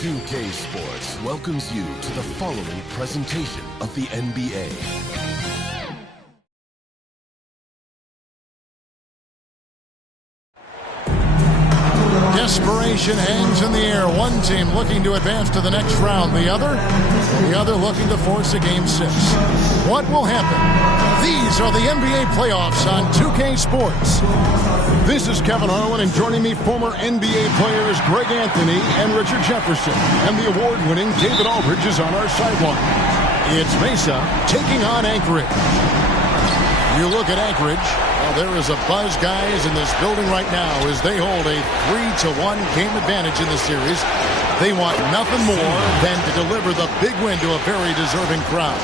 2K Sports welcomes you to the following presentation of the NBA. Desperation hangs in the air. One team looking to advance to the next round. The other looking to force a Game 6. What will happen? These are the NBA playoffs on 2K Sports. This is Kevin Harlan, and joining me, former NBA players Greg Anthony and Richard Jefferson. And the award-winning David Aldridge is on our sideline. It's Mesa taking on Anchorage. You look at Anchorage. Well, there is a buzz, guys, in this building right now as they hold a 3-1 game advantage in the series. They want nothing more than to deliver the big win to a very deserving crowd.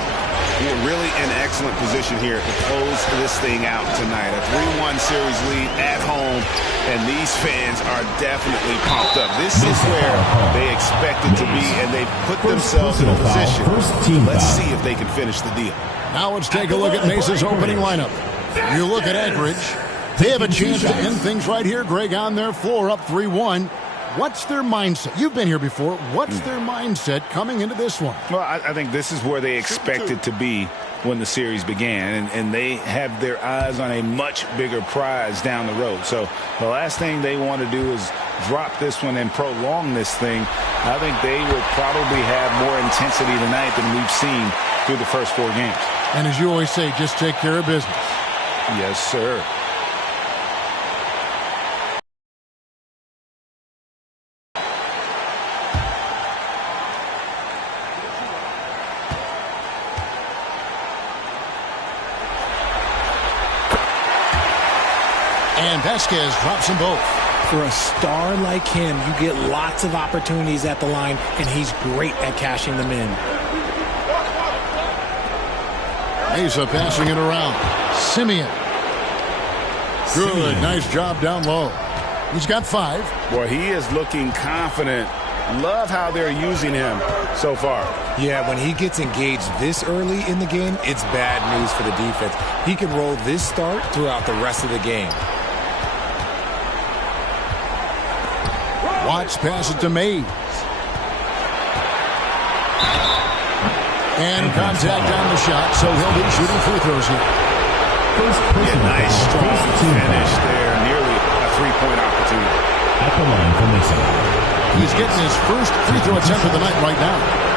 You're really in excellent position here to close this thing out tonight. A 3-1 series lead at home, and these fans are definitely pumped up. This is where they expected to be, and they put themselves in a position. Let's see if they can finish the deal. Now let's take a look at Mesa's opening lineup. You look at Anchorage. They have a chance to end things right here, Greg, on their floor, up 3-1. What's their mindset? You've been here before. What's their mindset coming into this one? Well, I think this is where they expected to be when the series began, and they have their eyes on a much bigger prize down the road. So the last thing they want to do is drop this one and prolong this thing. I think they will probably have more intensity tonight than we've seen through the first 4 games. And as you always say, just take care of business. Yes, sir. And Vasquez drops them both. For a star like him, you get lots of opportunities at the line, and he's great at cashing them in. Mesa passing it around. Simeon. Good. Nice job down low. He's got 5. Boy, he is looking confident. Love how they're using him so far. Yeah, when he gets engaged this early in the game, it's bad news for the defense. He can roll this start throughout the rest of the game. Watts pass it to Mays. And contact on the shot, so he'll be shooting free throws here. Yeah, nice, strong finish there. Nearly a 3-point opportunity. At the line for Mesa. He's getting his first free throw attempt of the night right now.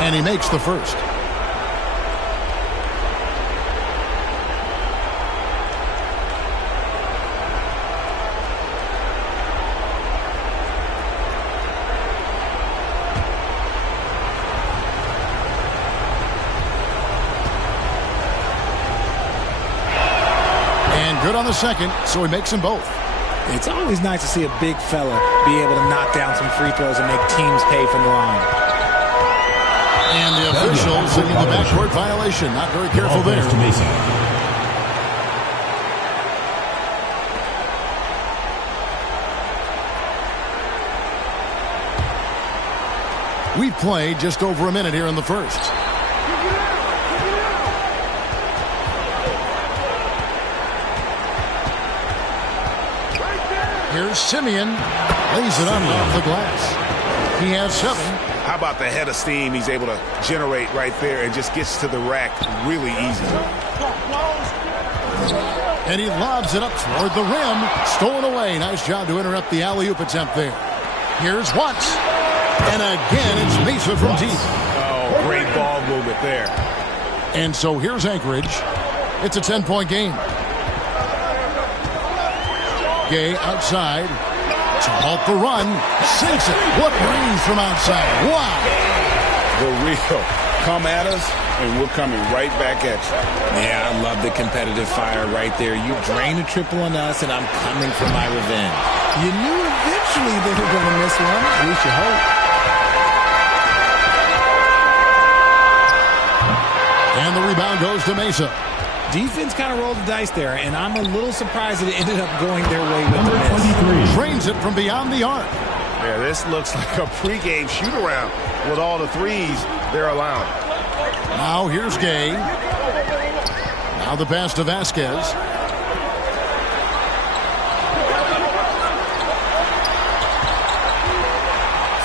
And he makes the first. And good on the second, so he makes them both. It's always nice to see a big fella be able to knock down some free throws and make teams pay from the line. And the officials in the backcourt violation. Not very careful there. We've played just over a minute here in the first. Here's Simeon. Lays it on off the glass. He has 7. How about the head of steam he's able to generate right there and just gets to the rack really easy. And he lobs it up toward the rim. Stolen away. Nice job to interrupt the alley-oop attempt there. Here's Watts. And again, it's Mesa from deep. Oh, great ball movement there. And so here's Anchorage. It's a 10-point game. Gay outside. To halt the run, sinks it. What range from outside. Wow. The real. Come at us, and we're coming right back at you. Yeah, I love the competitive fire right there. You drain a triple on us, and I'm coming for my revenge. You knew eventually they were going to miss one. At least you hope. And the rebound goes to Mesa. Defense kind of rolled the dice there, and I'm a little surprised that it ended up going their way with the miss. Trains it from beyond the arc. Yeah, this looks like a pregame shoot-around with all the threes they're allowing. Now here's Gay. Now the pass to Vasquez.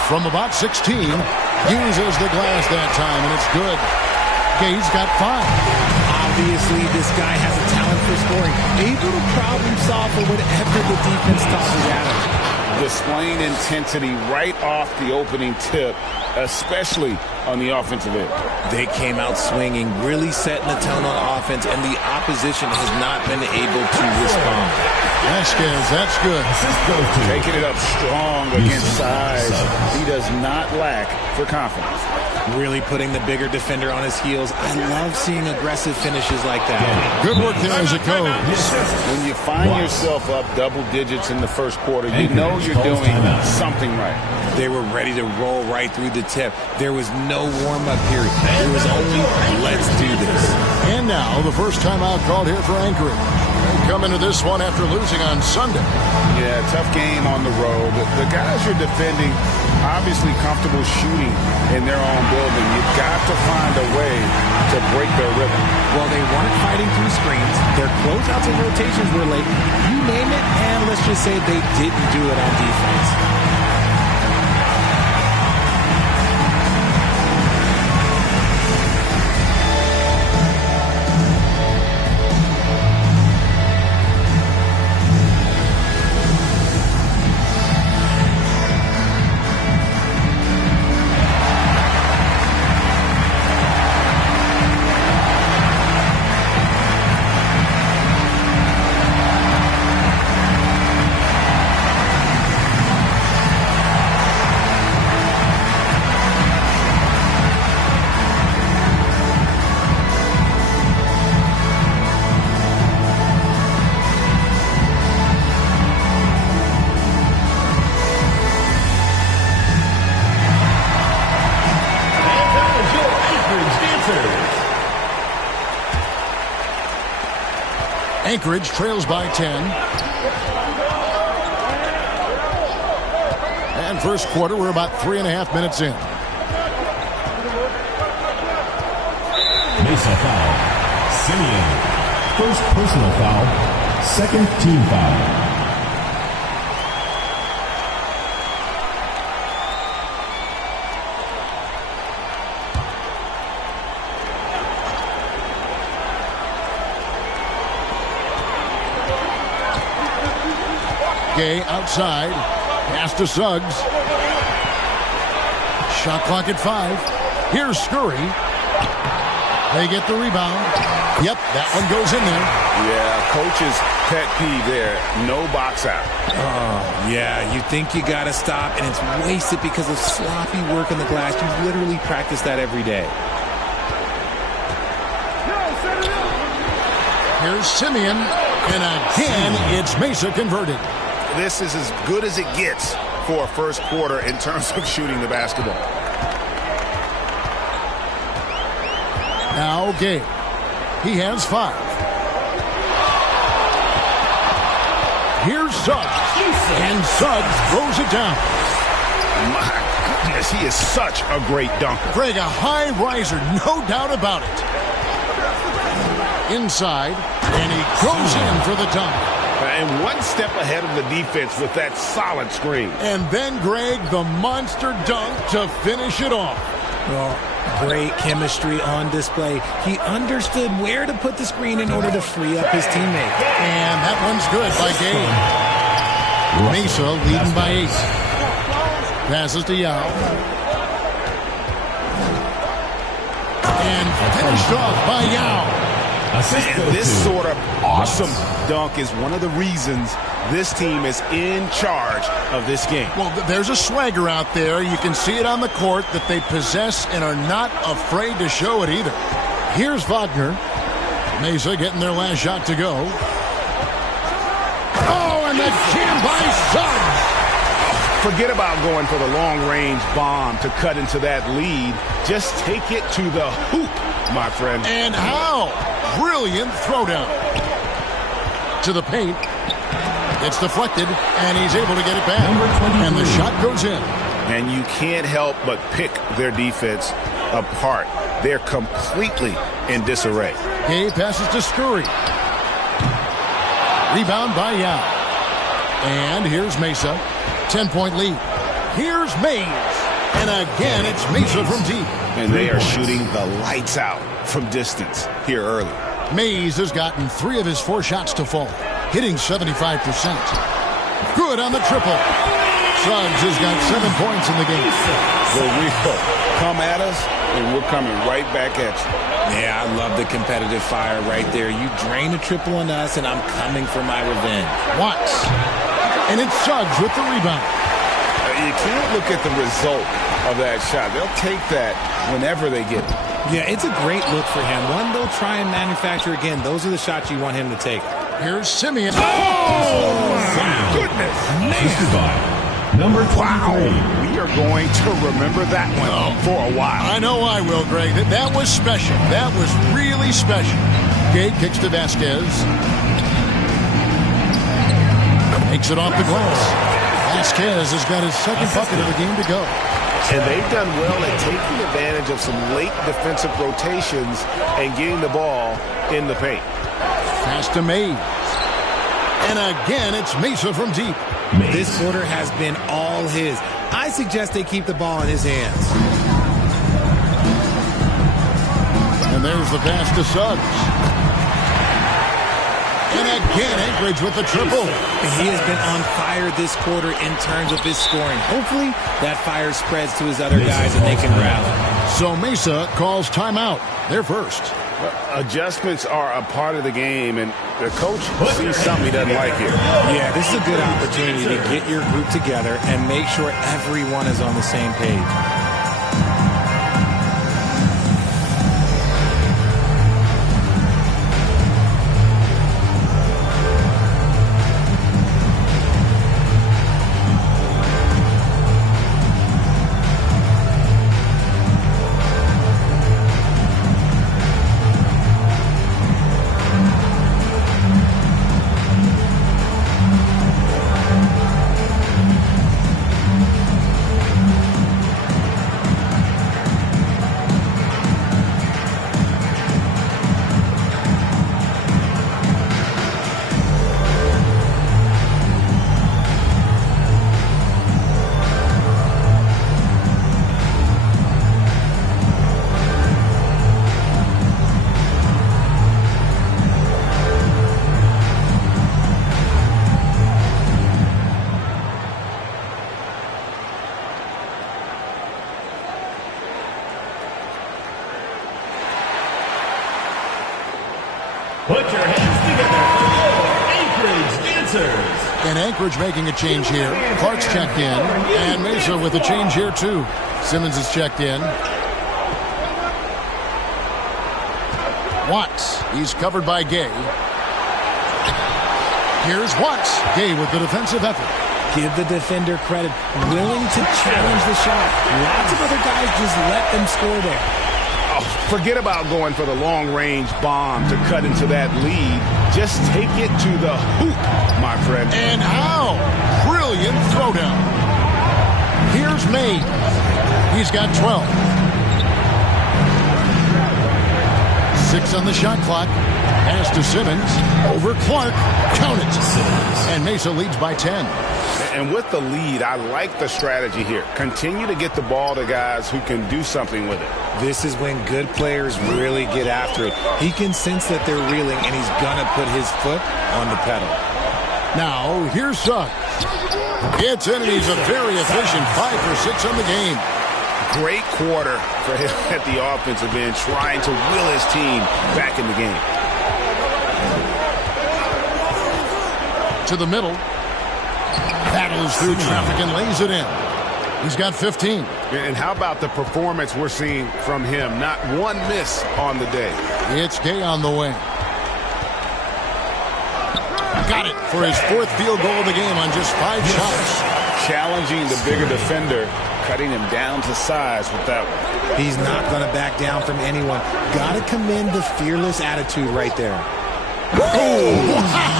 From about 16, uses the glass that time, and it's good. Gay's got 5. Obviously, this guy has a talent for scoring. Able to problem solve for whatever the defense tosses at him. Displaying intensity right off the opening tip, especially on the offensive end. They came out swinging, really setting the tone on offense, and the opposition has not been able to respond. Vasquez, that's good. Taking it up strong against size. He does not lack for confidence. Really putting the bigger defender on his heels. I love seeing aggressive finishes like that. Good work there as it goes. When you find yourself up double digits in the first quarter, you know you're doing something right. They were ready to roll right through the tip. There was no warm-up period. It was only, let's do this. And now, the first timeout called here for Anchorage. They come into this one after losing on Sunday. Yeah, tough game on the road. The guys you're defending, obviously comfortable shooting in their own building. You've got to find a way to break their rhythm. Well, they weren't fighting through screens. Their closeouts and rotations were late. You name it, and let's just say they didn't do it on defense. Anchorage trails by 10. And first quarter, we're about 3.5 minutes in. Mesa foul. Simeon. First personal foul. Second team foul. Gay outside. Pass to Suggs. Shot clock at 5. Here's Scurry. They get the rebound. Yep, that one goes in there. Yeah, coach's pet peeve there. No box out. Oh, yeah, you think you got to stop, and it's wasted because of sloppy work on the glass. You literally practice that every day. Here's Simeon. And again, it's Mesa converted. This is as good as it gets for a first quarter in terms of shooting the basketball. Now Gay. He has 5. Here's Suggs. And Suggs throws it down. My goodness, he is such a great dunker. Greg, a high riser, no doubt about it. Inside, and he goes in for the dunk. And one step ahead of the defense with that solid screen. And then, Greg, the monster dunk to finish it off. Well, great chemistry on display. He understood where to put the screen in order to free up his teammate. And that one's good by Gay. Mesa leading by 8. Passes to Yao. And finished off by Yao. And this sort of awesome dunk is one of the reasons this team is in charge of this game. Well, there's a swagger out there. You can see it on the court that they possess and are not afraid to show it either. Here's Wagner. Mesa getting their last shot to go. Oh, and the jam by Suggs. Forget about going for the long-range bomb to cut into that lead. Just take it to the hoop, my friend. And how? brilliant throwdown. To the paint. It's deflected, and he's able to get it back. And the shot goes in. And you can't help but pick their defense apart. They're completely in disarray. Gay passes to Scurry. Rebound by Yao. And here's Mesa. 10-point lead. Here's Mays. And again, it's Mesa from deep. And they are shooting the lights out from distance here early. Mays has gotten 3 of his 4 shots to fall, hitting 75%. Good on the triple. Suggs has got 7 points in the game. The real come at us, and we're coming right back at you. Yeah, I love the competitive fire right there. You drain a triple on us, and I'm coming for my revenge. Watts. And it's Suggs with the rebound. You can't look at the result of that shot. They'll take that whenever they get it. Yeah, it's a great look for him. One they'll try and manufacture again. Those are the shots you want him to take. Here's Simeon. Oh, my goodness. Number 23. Wow. We are going to remember that one for a while. I know I will, Greg. That was special. That was really special. Gay kicks to Vasquez. Takes it off the glass. Vasquez has got his second bucket of the game to go. And they've done well at taking advantage of some late defensive rotations and getting the ball in the paint. Pass to Mays. And again, it's Mesa from deep. This quarter has been all his. I suggest they keep the ball in his hands. And there's the pass to Suggs. And again, Anchorage with the triple. He has been on fire this quarter in terms of his scoring. Hopefully, that fire spreads to his other guys and they can rally. So Mesa calls timeout. They're first. Adjustments are a part of the game, and the coach sees something he doesn't like here. Yeah, this is a good opportunity to get your group together and make sure everyone is on the same page. Put your hands together for Anchorage Dancers. And Anchorage making a change here. Clark's checked in. And Mesa with a change here, too. Simmons is checked in. Watts. He's covered by Gay. Here's Watts. Gay with the defensive effort. Give the defender credit. Willing to challenge the shot. Lots of other guys just let them score there. Oh, forget about going for the long-range bomb to cut into that lead. Just take it to the hoop, my friend. And how? Brilliant throwdown. Here's Mays. He's got 12. 6 on the shot clock. Pass to Simmons. Over Clark. Count it. And Mesa leads by 10. And with the lead, I like the strategy here. Continue to get the ball to guys who can do something with it. This is when good players really get after it. He can sense that they're reeling, and he's going to put his foot on the pedal. Now, here's Suggs. It's in, and he's a very efficient 5 for 6 on the game. Great quarter for him at the offensive end, trying to will his team back in the game. To the middle. Battles through traffic and lays it in. He's got 15. And how about the performance we're seeing from him? Not one miss on the day. It's Gay on the way. Got it for his 4th field goal of the game on just 5 shots. Challenging the bigger defender cutting him down to size with that one. He's not going to back down from anyone. Got to commend the fearless attitude right there. Oh,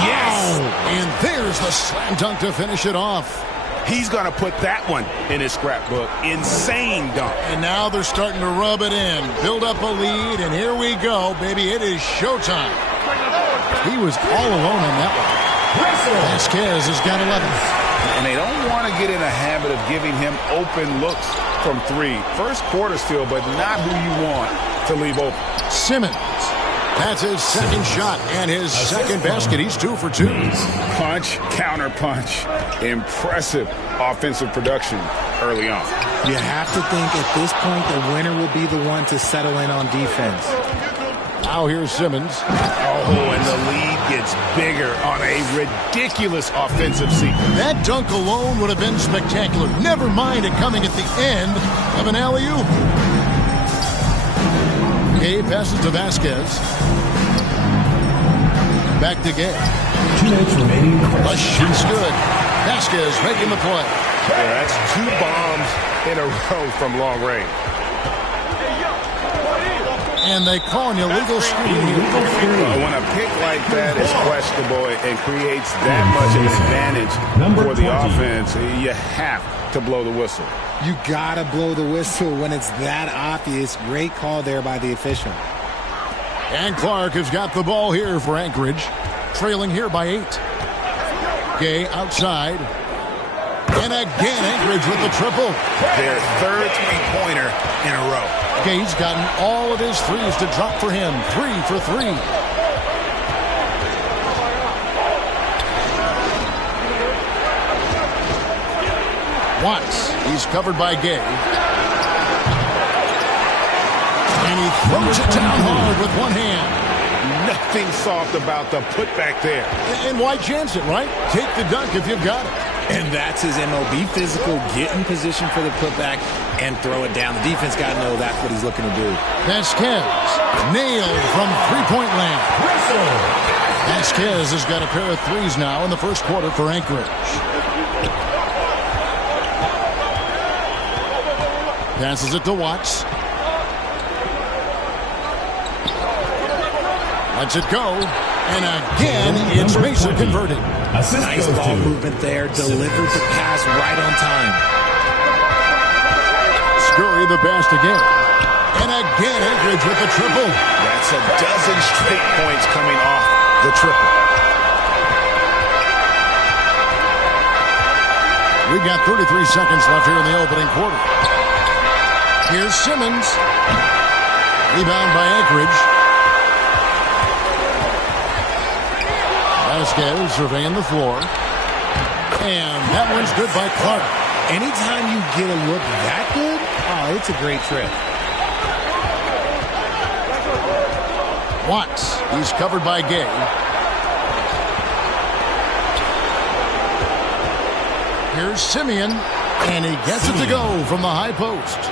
yes! And there's the slam dunk to finish it off. He's going to put that one in his scrapbook. Insane dunk. And now they're starting to rub it in, build up a lead, and here we go, baby. It is showtime. He was all alone on that one. Vasquez has got 11. And they don't want to get in a habit of giving him open looks from three. First quarter still, but not who you want to leave open. Simmons. That's his second shot and his second basket. He's 2 for 2. Punch, counter punch. Impressive offensive production early on. You have to think at this point the winner will be the one to settle in on defense. Now here's Simmons. Oh, and the lead gets bigger on a ridiculous offensive sequence. That dunk alone would have been spectacular. Never mind it coming at the end of an alley-oop. Gay passes to Vasquez. Back to Gay. 2 minutes remaining. The shot's good. Vasquez making the play. Yeah, that's 2 bombs in a row from long range. And they call an illegal screen. When a pick like that is questionable and creates that much of an advantage for the offense, you have to blow the whistle. You got to blow the whistle when it's that obvious. Great call there by the official. And Clark has got the ball here for Anchorage. Trailing here by 8. Gay outside. And again, Anchorage with the triple. Their third three-pointer in a row. Gay's gotten all of his threes to drop for him. 3 for 3. Watts. He's covered by Gay. And he throws it down hard with one hand. Nothing soft about the putback there. And why chance it, right? Take the dunk if you've got it. And that's his MO. Be physical, get in position for the putback, and throw it down. The defense got to know that's what he's looking to do. Vasquez nailed from three-point land. Vasquez has got a pair of threes now in the first quarter for Anchorage. Passes it to Watts. Lets it go. And again, it's Mesa converted. Nice ball movement there. Delivered the pass right on time. Scurry the pass again. And again, Anchorage with the triple. That's a dozen straight points coming off the triple. We've got 33 seconds left here in the opening quarter. Here's Simmons. Rebound by Anchorage. Vasquez surveying the floor. And that one's good by Clark. Anytime you get a look that good, oh, it's a great trip. Watts. He's covered by Gay. Here's Simeon. And he gets it to go from the high post.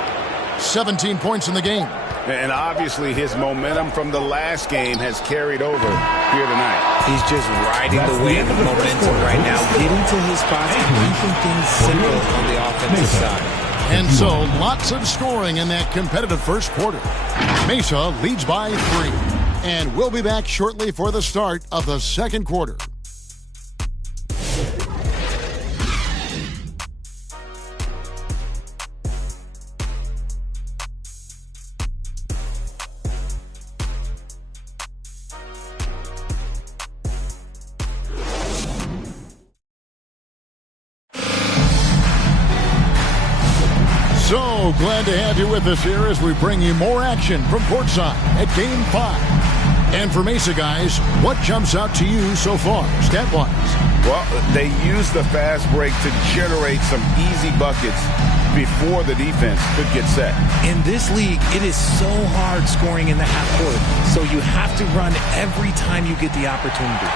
17 points in the game. And obviously his momentum from the last game has carried over here tonight. He's just riding the wave of momentum right now, getting to his spots and keeping things simple on the offensive side. And so lots of scoring in that competitive first quarter. Mesa leads by 3. And we'll be back shortly for the start of the second quarter. So glad to have you with us here as we bring you more action from courtside at Game 5. And for Mesa guys, what jumps out to you so far, stat-wise? Well, they use the fast break to generate some easy buckets before the defense could get set. In this league, it is so hard scoring in the half court, so you have to run every time you get the opportunity.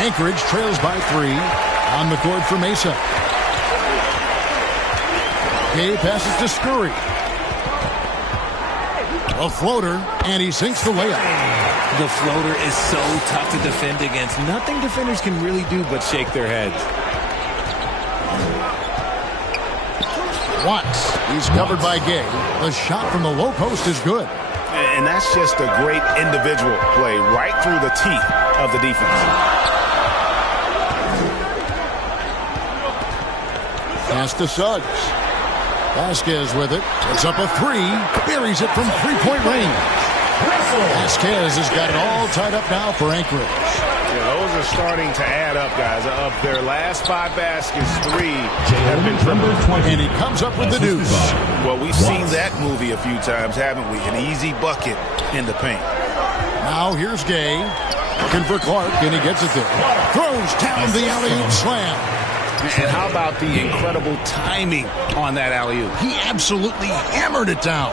Anchorage trails by 3 on the court for Mesa. Gay passes to Scurry. A floater, and he sinks the layup. The floater is so tough to defend against. Nothing defenders can really do but shake their heads. Watts, he's covered by Gay. The shot from the low post is good. And that's just a great individual play right through the teeth of the defense. Pass to Suggs. Vasquez with it. It's up a three. Buries it from three-point range. Vasquez has got it all tied up now for Anchorage. Yeah, those are starting to add up, guys. Of their last 5 baskets, 3 have been triple. And he comes up with the deuce. Well, we've seen that movie a few times, haven't we? An easy bucket in the paint. Now here's Gay. Looking for Clark, and he gets it there. Throws down the alley-oop slam. And how about the incredible timing on that alley-oop? He absolutely hammered it down.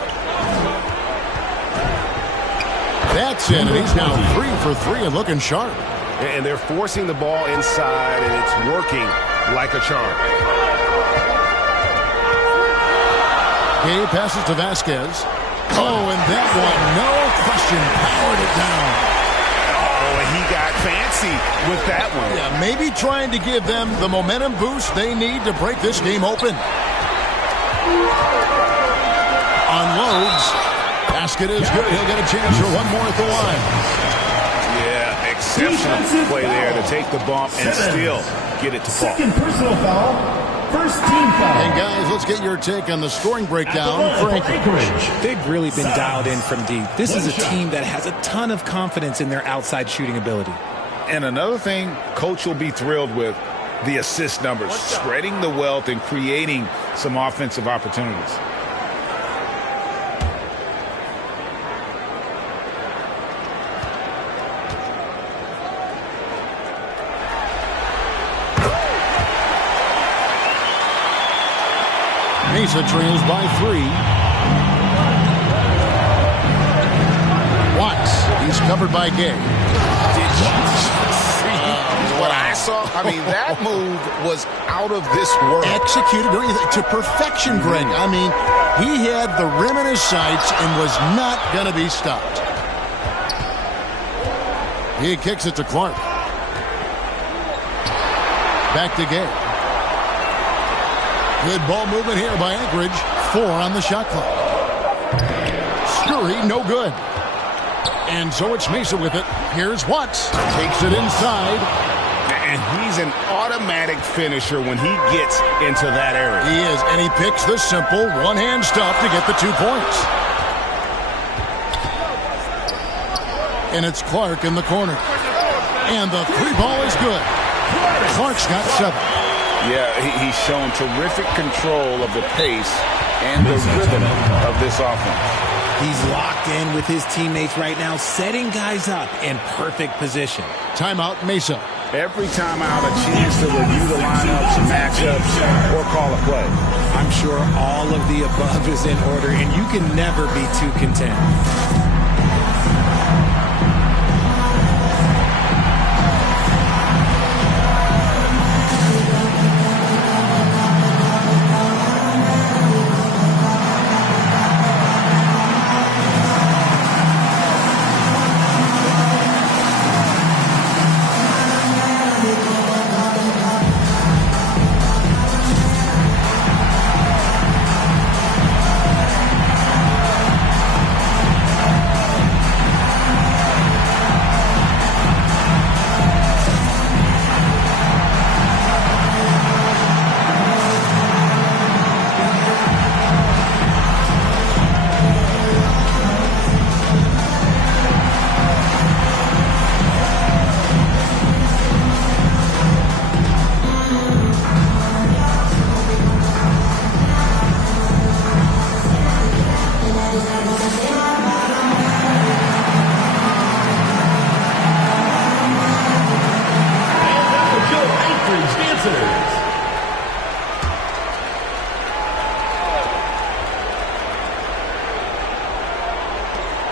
That's it, and he's now 3 for 3 and looking sharp. And they're forcing the ball inside, and it's working like a charm. Gay passes to Vasquez. Oh, and that one, no question, powered it down. Oh, and he got fancy with that one. Yeah, maybe trying to give them the momentum boost they need to break this game open. Unloads. Basket is good. He'll get a chance for one more at the line. Yeah, exceptional play there to take the bump and still get it to fall. Second personal foul. First team foul. And guys, let's get your take on the scoring breakdown for Anchorage. They've really been dialed in from deep. This is a team that has a ton of confidence in their outside shooting ability. And another thing Coach will be thrilled with, the assist numbers, spreading the wealth and creating some offensive opportunities. Mesa trails by 3. Watts, he's covered by Gay. What I saw, I mean, that move was out of this world. Executed to perfection, Greg. I mean, he had the rim in his sights and was not going to be stopped. He kicks it to Clark. Back to Gay. Good ball movement here by Anchorage. 4 on the shot clock. Scurry, no good. And so it's Mesa with it. Here's Watts. Takes it inside. And he's an automatic finisher when he gets into that area. He is, and he picks the simple one-hand stuff to get the 2 points. And it's Clark in the corner. And the 3 ball is good. Clark's got 7. Yeah, he's shown terrific control of the pace and the rhythm of this offense. He's locked in with his teammates right now, setting guys up in perfect position. Timeout, Mesa. Every time out, a chance to review the lineups, matchups, or call a play. I'm sure all of the above is in order, and you can never be too content.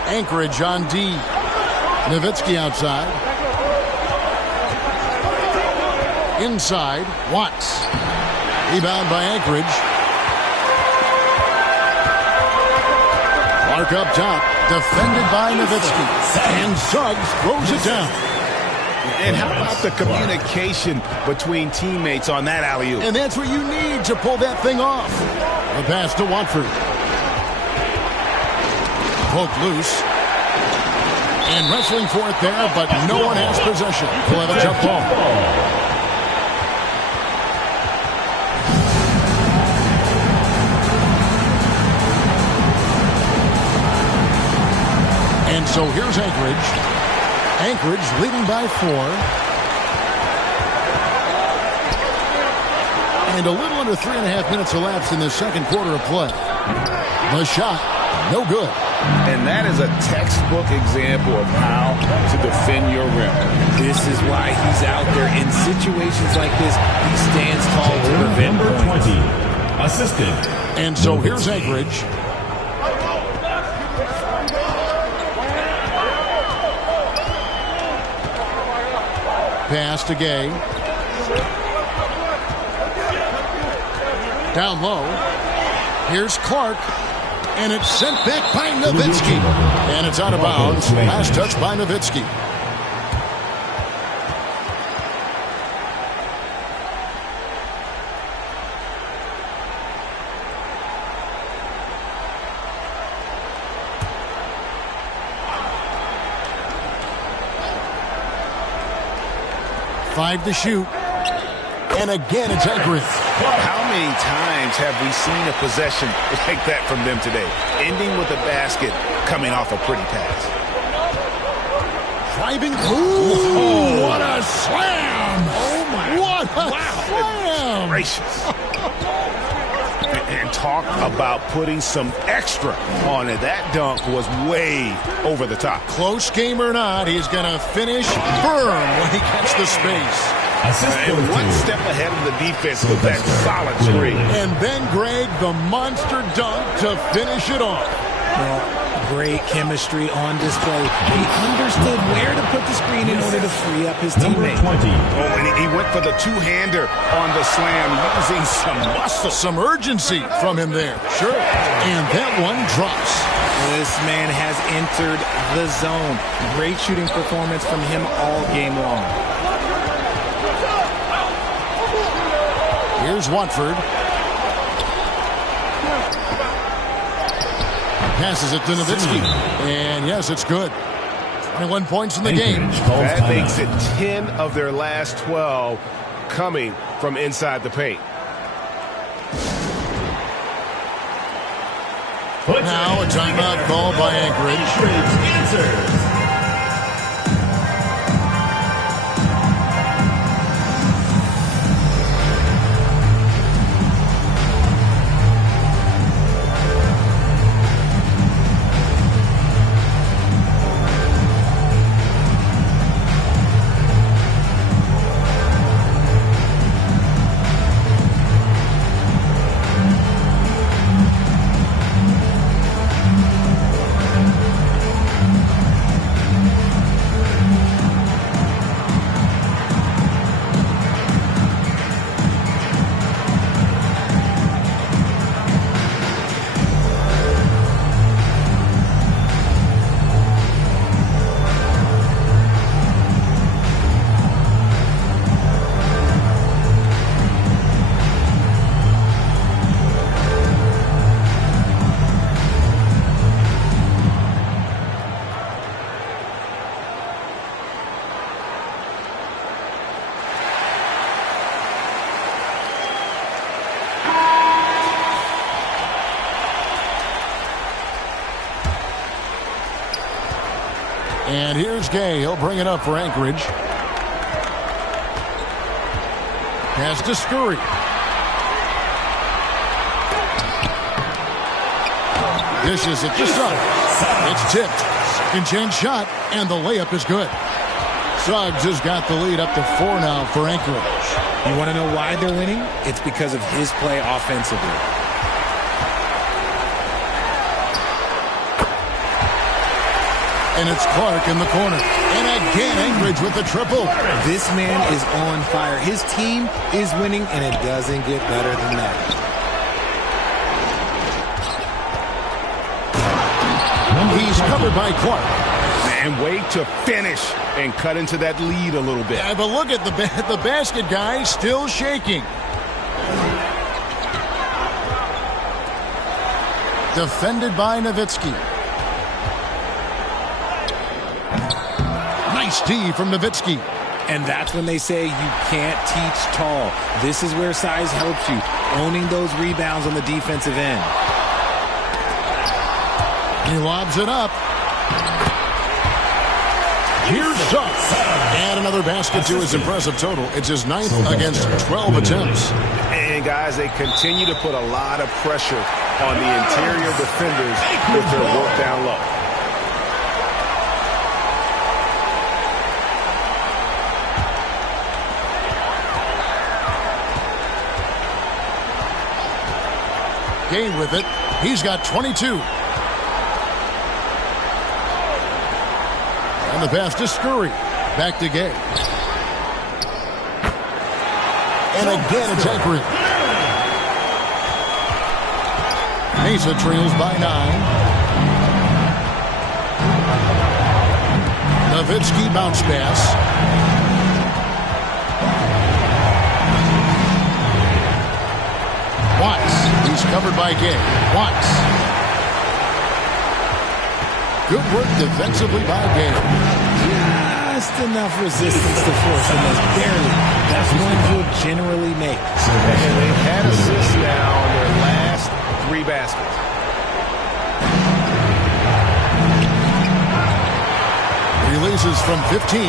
Anchorage on D. Nowitzki outside. Inside, Watts. Rebound by Anchorage. Clark up top. Defended by Nowitzki. And Suggs throws it down. And how about the communication between teammates on that alley-oop? And that's what you need to pull that thing off. The pass to Watford. Poked loose. And wrestling for it there, but no one has possession. He'll have a jump ball. And so here's Anchorage. Anchorage leading by 4. And a little under 3.5 minutes elapsed in the second quarter of play. The shot, no good. And that is a textbook example of how to defend your rim. This is why he's out there in situations like this. He stands tall to prevent Number points. 20, assistant. And so here's Anchorage. Pass to Gay. Down low. Here's Clark. And it's sent back by Nowitzki. And it's out of bounds. Last touch by Nowitzki. Five to shoot. And again, it's Anchorage. How many times have we seen a possession like that from them today? Ending with a basket, coming off a pretty pass. Driving. Ooh, what a slam! Oh, my. What a slam! Gracious. And talk about putting some extra on it. That dunk was way over the top. Close game or not, he's going to finish firm when he gets the space. And one step ahead of the defense with that solid screen. And then, Greg, the monster dunk to finish it off. Well, great chemistry on display. He understood where to put the screen in order to free up his teammate. Number 20. Oh, and he went for the two-hander on the slam, using some muscle. Some urgency from him there. Sure. And that one drops. This man has entered the zone. Great shooting performance from him all game long. Here's Watford. Passes it to Nowitzki. And yes, it's good. 21 points in the game. That makes it 10 of their last 12 coming from inside the paint. Now a timeout called by Anchorage. And here's Gay. He'll bring it up for Anchorage. Pass to Scurry. Dishes it to Suggs. It's tipped. Second chance shot, and the layup is good. Suggs has got the lead up to 4 now for Anchorage. You want to know why they're winning? It's because of his play offensively. And it's Clark in the corner. And again, Anchorage with the triple. This man is on fire. His team is winning, and it doesn't get better than that. He's covered by Clark. And wait to finish and cut into that lead a little bit. Yeah, but look at the basket guy still shaking. Defended by Nowitzki. Nice D from Nowitzki. And that's when they say you can't teach tall. This is where size helps you, owning those rebounds on the defensive end. He lobs it up. Here's Tuck. And another basket to his impressive total. It's his 9th against 12 attempts. And, guys, they continue to put a lot of pressure on the interior defenders with their work down low. Gay with it. He's got 22. And the pass to Scurry. Back to Gay. And again it's Ekry. Mesa trails by 9. Nowitzki bounce pass. Watts. He's covered by Gay. Watts. Good work defensively by Gay. Just enough resistance to force him, barely. That's one he'll generally make. And they've had assists now on their last 3 baskets. Releases from 15.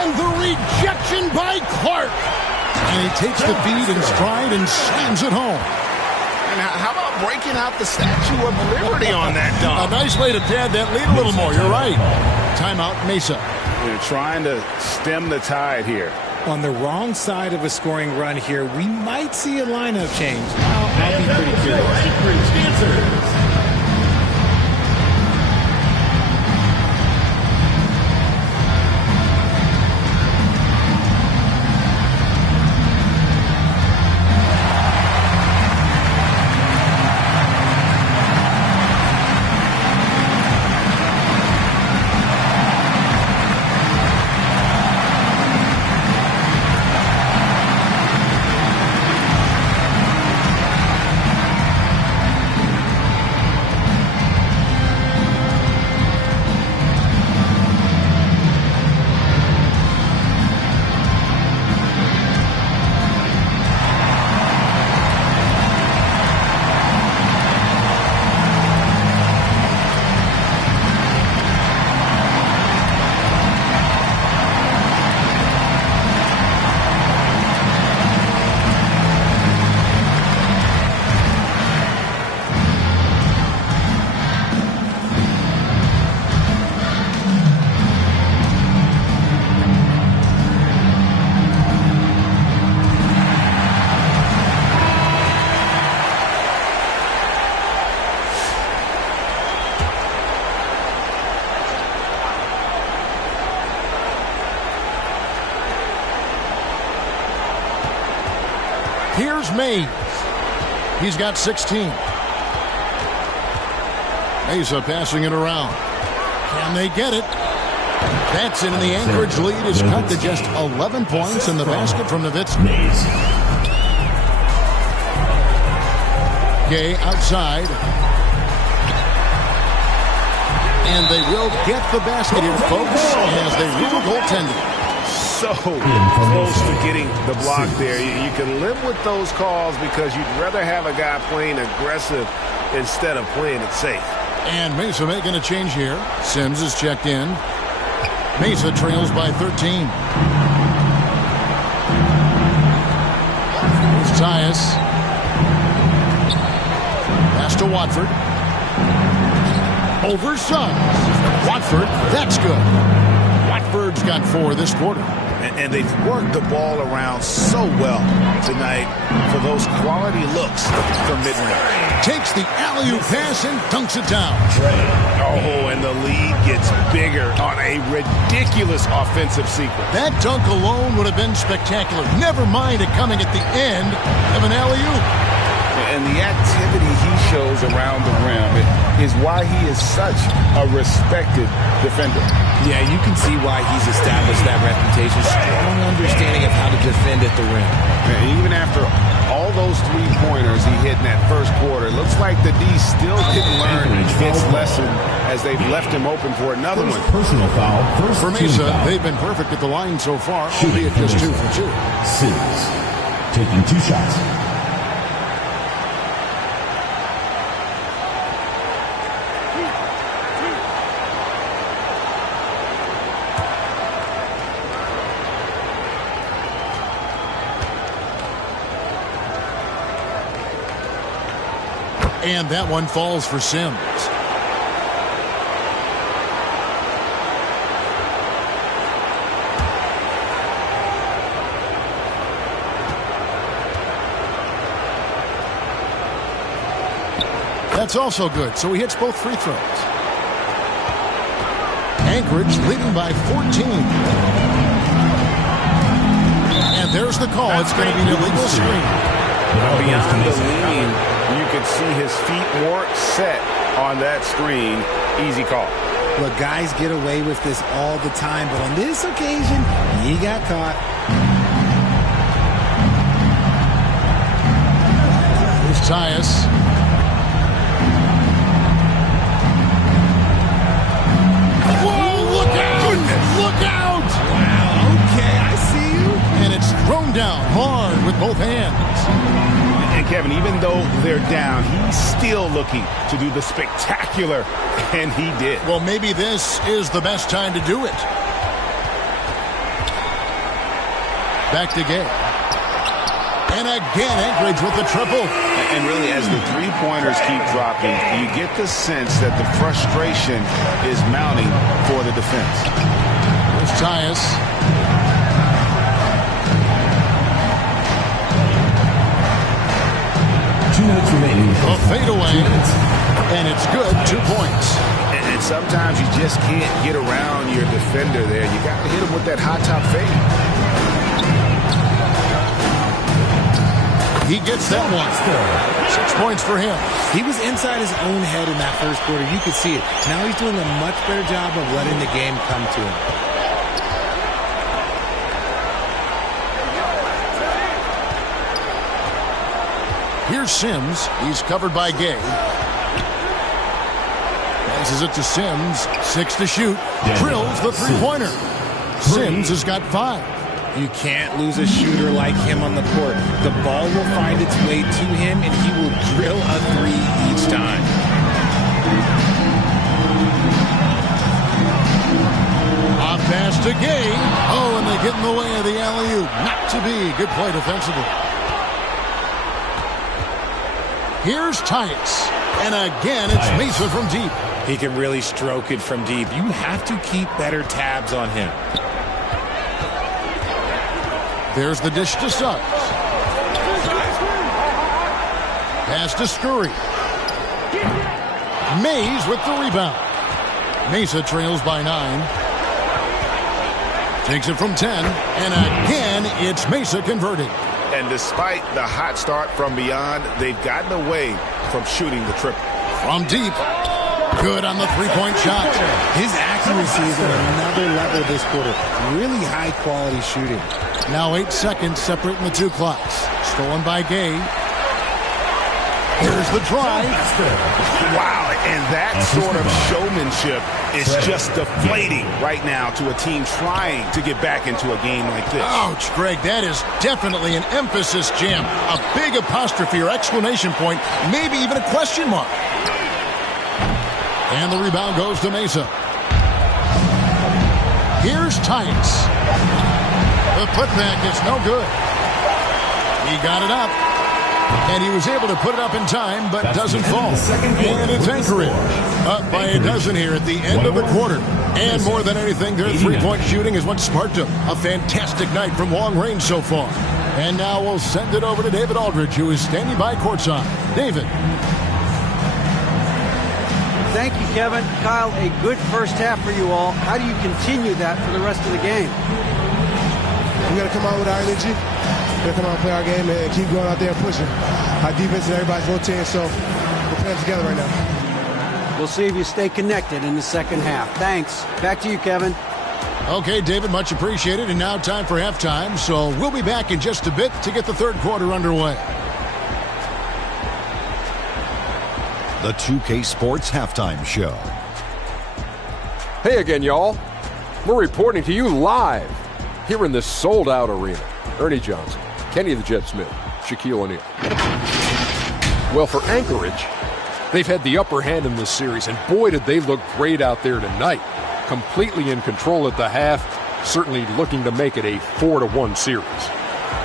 And the rejection by Clark. And he takes the feed in stride and slams it home. And how about breaking out the Statue of Liberty on that dunk? A nice way to pad that lead a little more. You're right. Timeout, Mesa. They're trying to stem the tide here. On the wrong side of a scoring run here, we might see a lineup change. I'll be pretty curious. Here's Mays. He's got 16. Mesa passing it around. Can they get it? That's it, and the Anchorage lead is cut to just 11 points in the basket from Nowitzki. Gay outside. And they will get the basket here, folks, as they rule goaltending. So close to getting the block there. You can live with those calls because you'd rather have a guy playing aggressive instead of playing it safe. And Mesa making a change here. Sims is checked in. Mesa trails by 13. Here's Tyus. Pass to Watford. Over Suggs. Watford, that's good. Watford's got 4 this quarter. And they've worked the ball around so well tonight for those quality looks from mid-range. Takes the alley-oop pass and dunks it down. Oh, and the lead gets bigger on a ridiculous offensive sequence. That dunk alone would have been spectacular. Never mind it coming at the end of an alley-oop. And the activity he shows around the rim is why he is such a respected defender. Yeah, you can see why he's established that reputation. Strong understanding of how to defend at the rim. And even after all those 3-pointers he hit in that first quarter, it looks like the D still didn't learn its lesson as they've left him open for another one. Personal foul. For Mesa, they've been perfect at the line so far, albeit just 2 for 2. Sims taking 2 shots. And that one falls for Sims. That's also good, so he hits both free throws. Anchorage leading by 14. And there's the call. It's going to be an illegal screen. Beyond the lean, you could see his feet weren't set on that screen. Easy call. Look, guys get away with this all the time, but on this occasion, he got caught. Here's Tyus. Whoa, look out! Look out! Wow, okay, I see you. And it's thrown down hard with both hands. And Kevin, even though they're down, he's still looking to do the spectacular, and he did. Well, maybe this is the best time to do it. Back to Gay. And again, Anchorage with the triple. And really, as the three-pointers keep dropping, you get the sense that the frustration is mounting for the defense. Here's Tyus. 2 minutes remaining. A fadeaway, and it's good. 2 points. And sometimes you just can't get around your defender there. You got to hit him with that hot top fade. He gets that one. 6 points for him. He was inside his own head in that first quarter. You could see it. Now he's doing a much better job of letting the game come to him. Here's Sims. He's covered by Gay. Passes it to Sims. 6 to shoot. Drills the three-pointer. Sims has got 5. You can't lose a shooter like him on the court. The ball will find its way to him, and he will drill a 3 each time. Off pass to Gay. Oh, and they get in the way of the alley-oop. Not to be. Good play defensively. Here's Tyus. And again, it's Mesa from deep. He can really stroke it from deep. You have to keep better tabs on him. There's the dish to Suggs. Pass to Scurry. Mays with the rebound. Mesa trails by 9. Takes it from 10. And again, it's Mesa converting. And despite the hot start from beyond, they've gotten away from shooting the triple. From deep. Good on the three-point shot. His accuracy is at another level this quarter. Really high-quality shooting. Now 8 seconds separating the 2 clocks. Stolen by Gay. Here's the drive. Wow, and that sort of showmanship is just deflating right now to a team trying to get back into a game like this. Ouch, Greg, that is definitely an emphasis jam. A big apostrophe or exclamation point, maybe even a question mark. And the rebound goes to Mesa. Here's Tyus. The putback is no good. He got it up. And he was able to put it up in time, but doesn't fall. And it's Anchorage. Up by a dozen here at the end of the quarter. And more than anything, their three-point shooting is what sparked them. A fantastic night from long range so far. And now we'll send it over to David Aldridge, who is standing by courtside. David. Thank you, Kevin. Kyle, a good first half for you all. How do you continue that for the rest of the game? We got to come out with our energy. We got to come out and play our game and keep going out there and pushing. Our defense and everybody's rotating, so we're playing together right now. We'll see if you stay connected in the second half. Thanks. Back to you, Kevin. Okay, David, much appreciated. And now time for halftime. So we'll be back in just a bit to get the third quarter underway. the 2K Sports Halftime Show. Hey again, y'all. We're reporting to you live here in this sold-out arena. Ernie Johnson, Kenny the Jet Smith, Shaquille O'Neal. Well, for Anchorage, they've had the upper hand in this series, and boy, did they look great out there tonight. Completely in control at the half, certainly looking to make it a 4-1 series.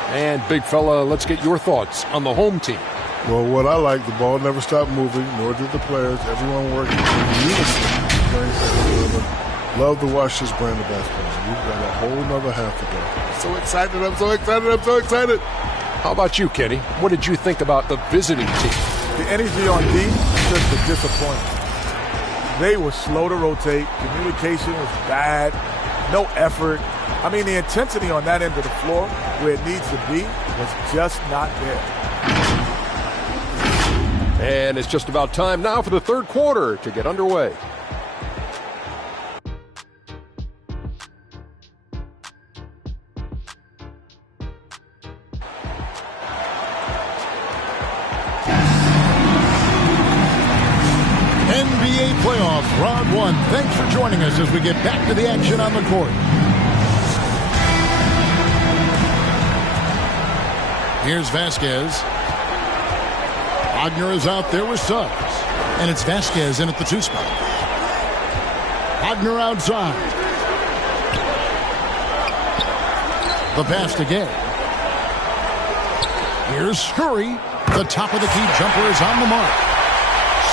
And, big fella, let's get your thoughts on the home team. Well, what I like, the ball never stopped moving, nor did the players. Everyone working in unison. Love to watch this brand of basketball. We've got a whole nother half to go. I'm so excited, I'm so excited, I'm so excited. How about you, Kenny? What did you think about the visiting team? The energy on D is just a disappointment. They were slow to rotate. Communication was bad. No effort. I mean, the intensity on that end of the floor, where it needs to be, was just not there. And it's just about time now for the third quarter to get underway. NBA playoffs, round one. Thanks for joining us as we get back to the action on the court. Here's Vasquez. Wagner is out there with subs. And it's Vasquez in at the 2 spot. Wagner outside. The pass to Gay. Here's Scurry. The top of the key jumper is on the mark.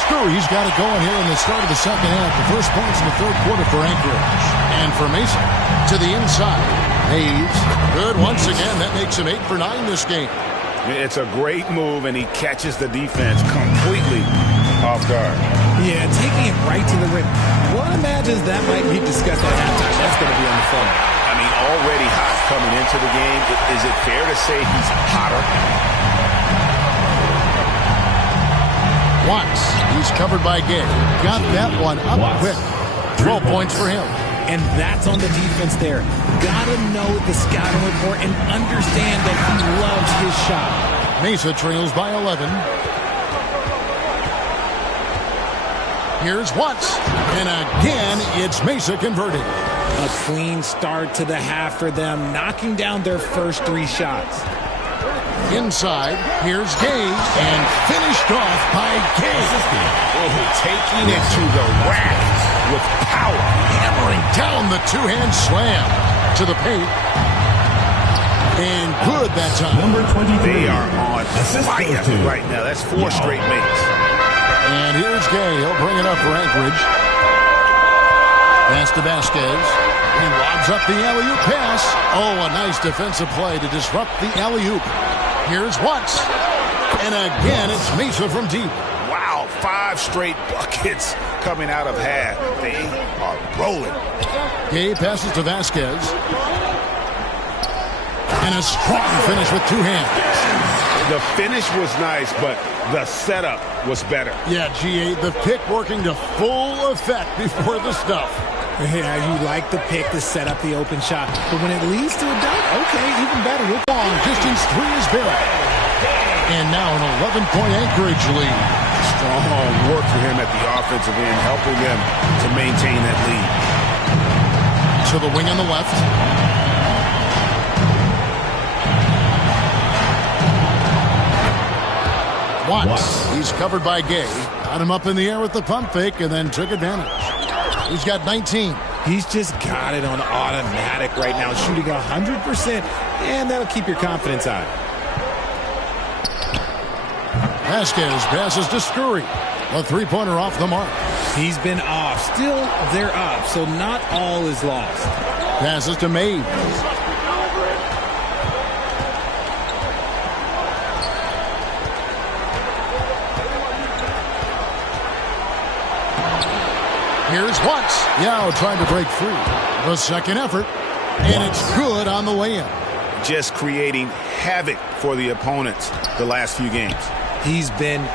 Scurry's got it going here in the start of the second half. The first points in the third quarter for Anchorage. And for Mason to the inside. Hayes, good once again. That makes him 8 for 9 this game. It's a great move, and he catches the defense completely off guard. Yeah, taking it right to the rim. One imagines that might be discussed at halftime. That's going to be on the phone. I mean, already hot coming into the game. Is it fair to say he's hotter? Watts, he's covered by Gay. Got that one up quick. 12 points for him. And that's on the defense there. Gotta know the scouting report and understand that he loves his shot. Mesa trails by 11. Here's Watts. And again, it's Mesa converted. A clean start to the half for them, knocking down their first 3 shots. Inside, here's Gay, and finished off by Gay. Taking it to the rack with power. Hammering down the two-hand slam to the paint. And good that time. Number 23. They are on fire right now. That's 4 straight makes. And here's Gay. He'll bring it up for Anchorage. Pass to Vasquez. He lobs up the alley-oop pass. Oh, a nice defensive play to disrupt the alley-oop. Here's Watts. And again, it's Mesa from deep. Wow, 5 straight buckets coming out of half. They are rolling. Gay passes to Vasquez. And a strong finish with 2 hands. The finish was nice, but the setup was better. Yeah, GA, the pick working to full effect before the stuff. Yeah, you like the pick to set up the open shot. But when it leads to a dunk, okay, even better. Long distance 3 is buried. And now an 11-point Anchorage lead. Strong work for him at the offensive end, helping them to maintain that lead. To the wing on the left. Watts. He's covered by Gay. Got him up in the air with the pump fake and then took advantage. He's got 19. He's just got it on automatic right now, shooting 100%, and that'll keep your confidence high. Vasquez passes to Scurry. A 3-pointer off the mark. He's been off. Still, they're up, so not all is lost. Passes to Maves. Here's Watts. Yao trying to break free. The second effort. And it's good on the way in. Just creating havoc for the opponents the last few games. He's been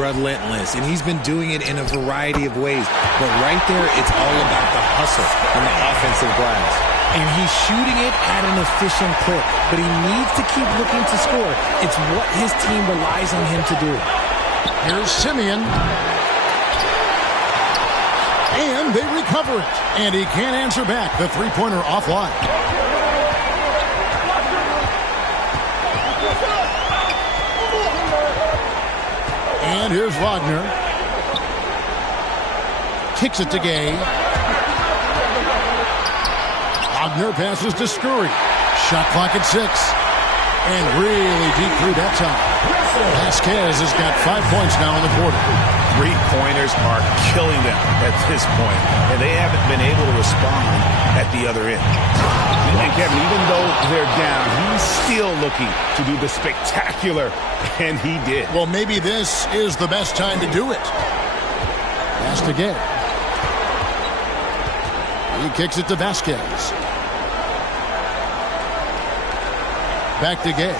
relentless, and he's been doing it in a variety of ways. But right there, it's all about the hustle on the offensive glass. And he's shooting it at an efficient clip, but he needs to keep looking to score. It's what his team relies on him to do. Here's Simeon. And they recover it. And he can't answer back. The three-pointer offline. And here's Wagner. Kicks it to Gay. Wagner passes to Scurry. Shot clock at 6. And really deep through that time. Vasquez has got 5 points now in the quarter. Three-pointers are killing them at this point, and they haven't been able to respond at the other end. And Kevin, even though they're down, he's still looking to do the spectacular, and he did. Well, maybe this is the best time to do it. Pass to Gay. He kicks it to Vasquez. Back to Gay.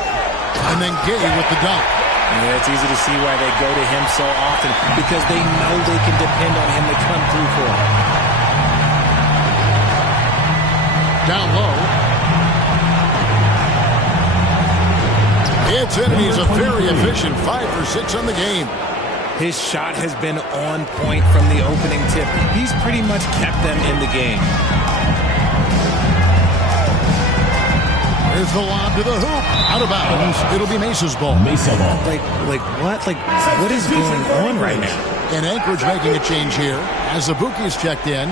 And then Gay with the dunk. Yeah, it's easy to see why they go to him so often, because they know they can depend on him to come through for them. Down low. It's in, and he's a very efficient 5 for 6 on the game. His shot has been on point from the opening tip. He's pretty much kept them in the game. There's the lob to the hoop. Out of bounds. It'll be Mesa's ball. Mesa ball. Like what? What is going on right now? And Anchorage making a change here as Zabuki is checked in.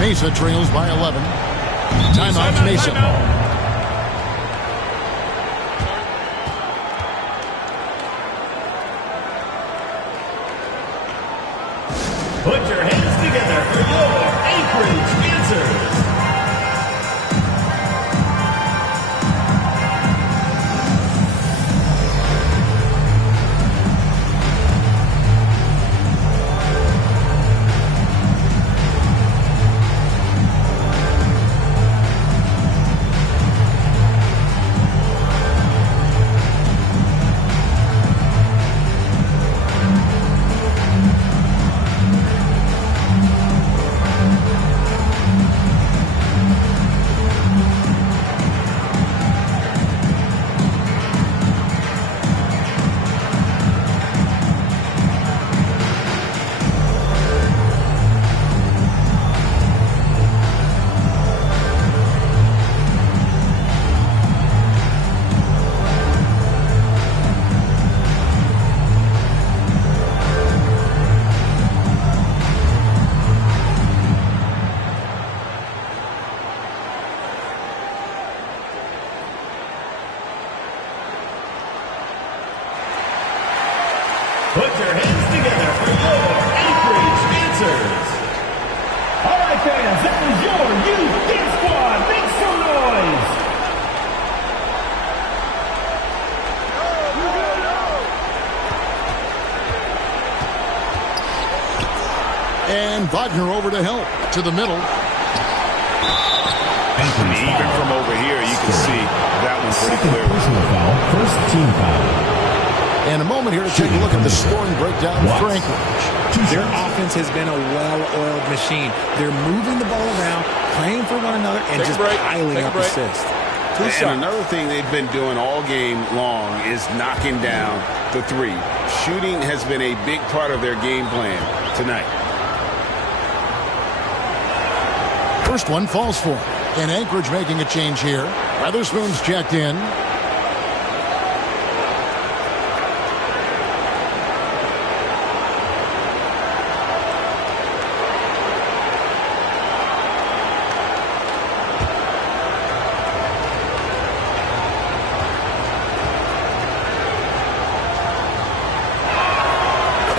Mesa trails by 11. Timeout, Mesa. Put your hands together for your Anchorage answers. Put your hands together for your Anchorage answers. All right, fans, that was your Youth Dance Squad. Make some noise. And Wagner over to help. To the middle. Even from over here, you can see that one pretty clear. Personal foul, first team foul. And a moment here to take a look at the scoring breakdown for Anchorage. Their offense has been a well-oiled machine. They're moving the ball around, playing for one another, and just piling up assists. And another thing they've been doing all game long is knocking down the three. Shooting has been a big part of their game plan tonight. First one falls for him. And Anchorage making a change here. Weatherspoon's checked in.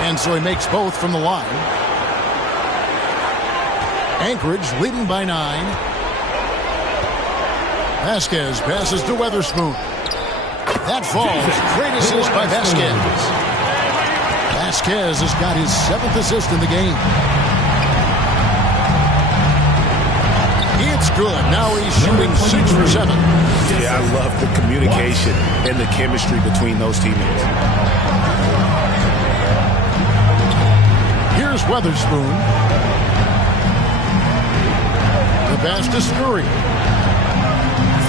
And so he makes both from the line. Anchorage leading by 9. Vasquez passes to Weatherspoon. That falls. Great assist by Vasquez. Vasquez has got his 7th assist in the game. It's good. Now he's shooting 6 for 7. Yeah, I love the communication and the chemistry between those teammates. Here's Weatherspoon. The pass to Scurry.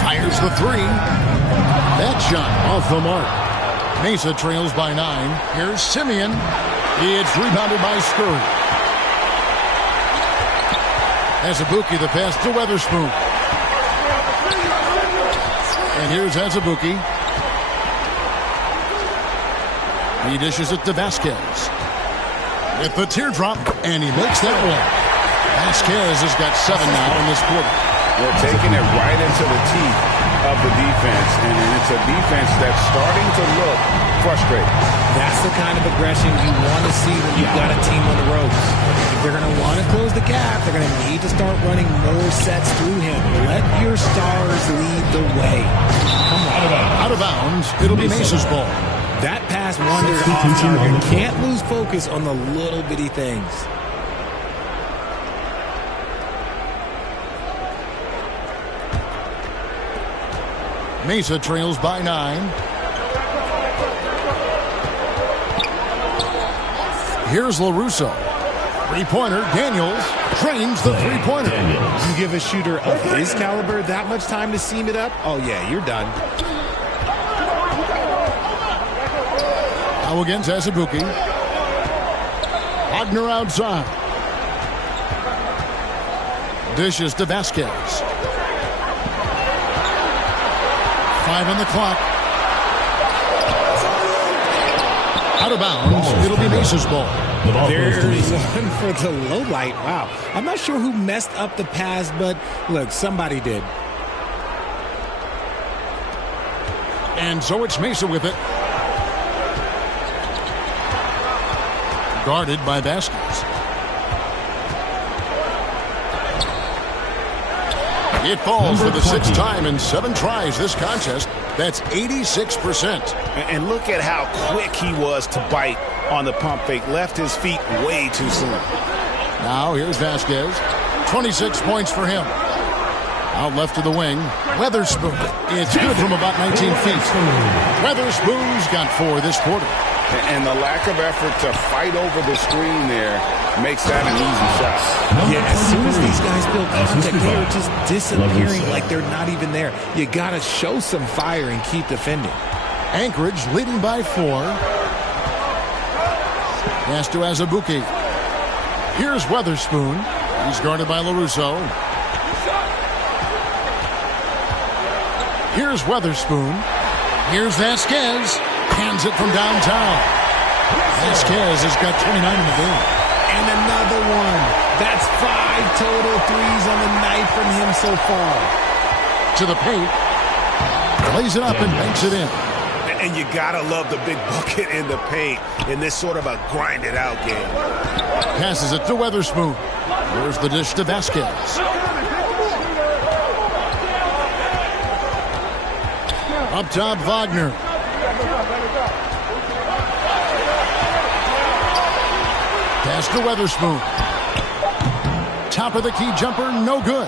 Fires the 3. That shot off the mark. Mesa trails by 9. Here's Simeon. It's rebounded by Scurry. Azubuike, the pass to Weatherspoon. And here's Azubuike. He dishes it to Vasquez. With the teardrop, and he makes that one. Vasquez has got 7 now in this quarter. They're taking it right into the teeth of the defense, and it's a defense that's starting to look frustrated. That's the kind of aggression you want to see when you've got a team on the ropes. If they're going to want to close the gap, they're going to need to start running more sets through him. Let your stars lead the way. Come on. Out of bounds. It'll be Mesa's ball. That pass wandered off target. Can't lose focus on the little bitty things. Mesa trails by 9. Here's LaRusso. Three-pointer. Daniels drains the three-pointer. You give a shooter of his caliber that much time to seam it up? Oh, yeah, you're done. Now against Azubuike. Wagner outside. Dishes to Vasquez. 5 on the clock. Out of bounds. It'll be Mesa's ball. There's one for the low light. Wow. I'm not sure who messed up the pass, but look, somebody did. And so it's Mesa with it. Guarded by Vasquez. It falls for the 6th time in 7 tries this contest. That's 86%. And look at how quick he was to bite on the pump fake. Left his feet way too soon. Now here's Vasquez. 26 points for him. Out left to the wing. Weatherspoon. It's good from about 19 feet. Weatherspoon's got 4 this quarter. And the lack of effort to fight over the screen there makes that an easy shot. Yeah, as soon as these guys build contact, they are just disappearing like they're not even there. You got to show some fire and keep defending. Anchorage leading by 4. Pass to Azubuike. Here's Weatherspoon. He's guarded by LaRusso. Here's Weatherspoon. Here's Vasquez. Hands it from downtown. Vasquez has got 29 in the game. And another one. That's 5 total threes on the night from him so far. To the paint. Lays it up and banks it in. And you gotta love the big bucket in the paint in this sort of a grinded-out game. Passes it to Weatherspoon. There's the dish to Vasquez. Up top, Wagner. Pass to Weatherspoon. Top of the key jumper, no good.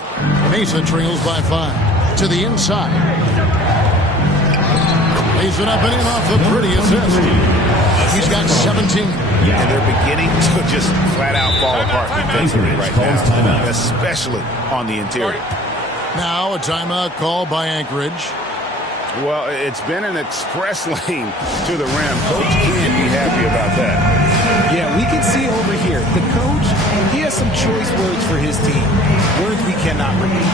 Mesa trails by 5. To the inside. Lays it up and in off the pretty assist. He's got 17. And they're beginning to just flat-out fall apart defensively right now, especially on the interior. Now a timeout call by Anchorage. Well, it's been an express lane to the rim. Coach can't be happy about that. Yeah, we can see over here, the coach, he has some choice words for his team. Words we cannot repeat.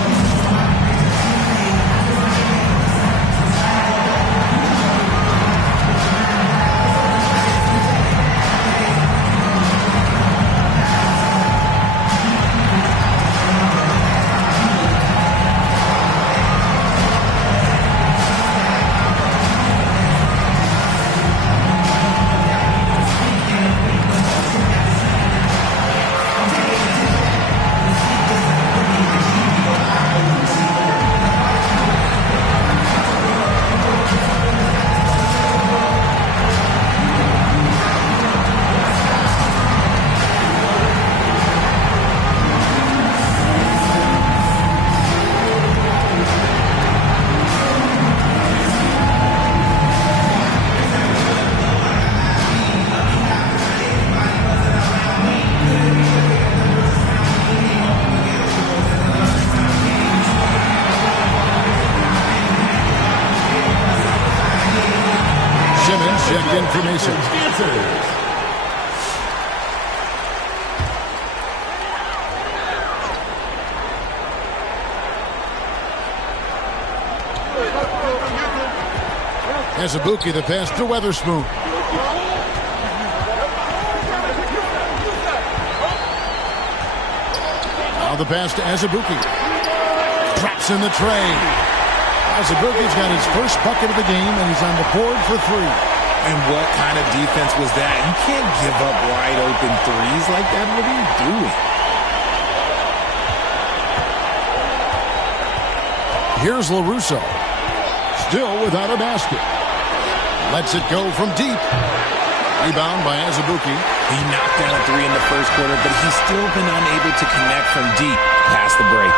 checked in for Mason. Azubuike the pass to Weatherspoon. Now the pass to Azubuike. Drops in the tray. Azubuike's got his first bucket of the game, and he's on the board for 3. And what kind of defense was that? You can't give up wide open threes like that. What are you doing? Here's LaRusso. Still without a basket. Lets it go from deep. Rebound by Azubuike. He knocked down a 3 in the first quarter, but he's still been unable to connect from deep past the break.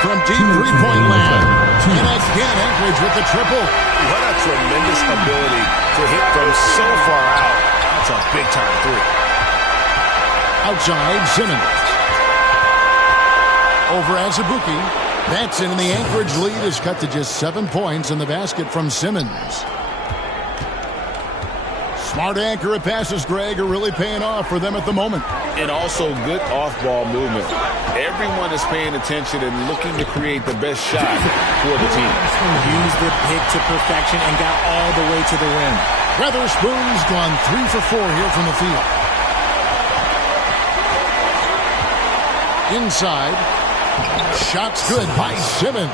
From deep three-point land. And again, Anchorage with the triple. What a tremendous ability to hit from so far out. That's a big-time 3. Outside, Simmons. Over Azubuike. That's in, and the Anchorage lead is cut to just 7 points in the basket from Simmons. Smart accurate passes, Greg, are really paying off for them at the moment. And also good off-ball movement. Everyone is paying attention and looking to create the best shot for the team. Used the pick to perfection and got all the way to the rim. Weatherspoon's gone 3 for 4 here from the field. Inside. Shots good by Simmons.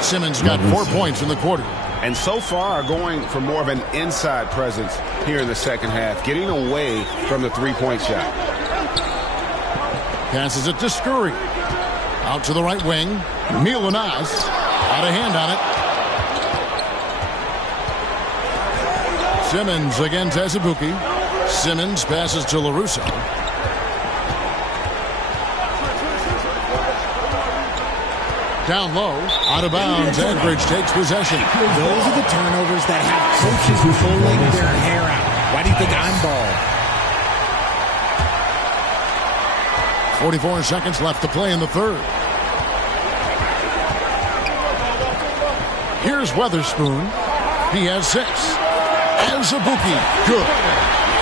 Simmons got 4 points in the quarter. And so far going for more of an inside presence here in the second half, getting away from the three-point shot. Passes it to Scurry. Out to the right wing. Milanas. Out of hand on it. Simmons against Azubuike. Simmons passes to LaRusso. Down low, out of bounds. Anchorage takes possession. Those are the turnovers that have coaches pulling their hair out. Why do you think I'm bald? 44 seconds left to play in the third. Here's Weatherspoon. He has 6. Azubuike, good.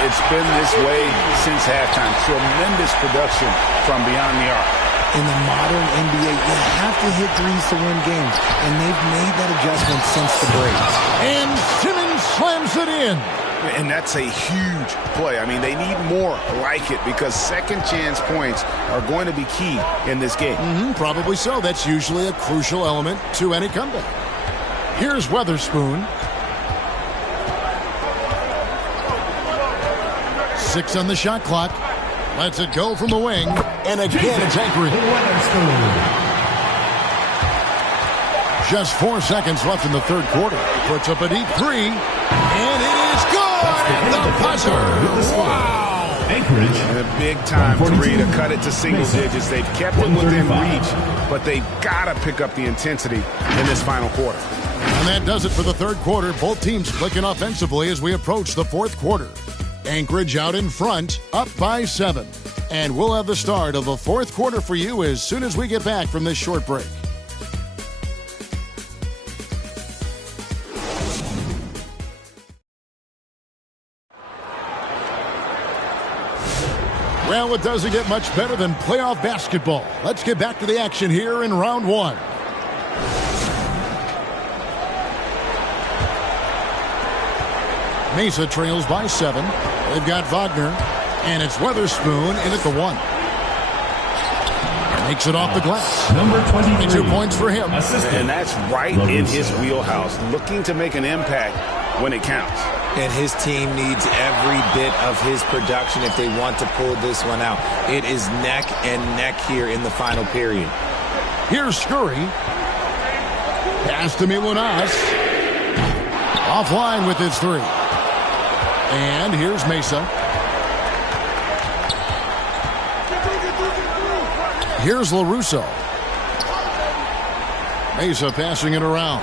It's been this way since halftime. Tremendous production from beyond the arc. In the modern NBA, you have to hit threes to win games, and they've made that adjustment since the break. And Simmons slams it in. And that's a huge play. I mean, they need more like it because second chance points are going to be key in this game. Probably so. That's usually a crucial element to any comeback. Here's Weatherspoon. 6 on the shot clock. Lets it go from the wing. And again, it's Anchorage. Just 4 seconds left in the third quarter. Puts up a deep 3. And it is good at the buzzer. Wow. Anchorage. And a big-time 3 to cut it to single digits. They've kept it within reach, but they've got to pick up the intensity in this final quarter. And that does it for the third quarter. Both teams clicking offensively as we approach the fourth quarter. Anchorage out in front, up by 7. And we'll have the start of the fourth quarter for you as soon as we get back from this short break. Well, it doesn't get much better than playoff basketball. Let's get back to the action here in round 1. Mesa trails by 7. They've got Wagner, and it's Weatherspoon in at the 1. Makes it off the glass. Number 23. 2 points for him. And that's right in his wheelhouse, looking to make an impact when it counts. And his team needs every bit of his production if they want to pull this one out. It is neck and neck here in the final period. Here's Scurry. Pass to Milanas. Offline with his 3. And here's Mesa. Here's LaRusso. Mesa passing it around.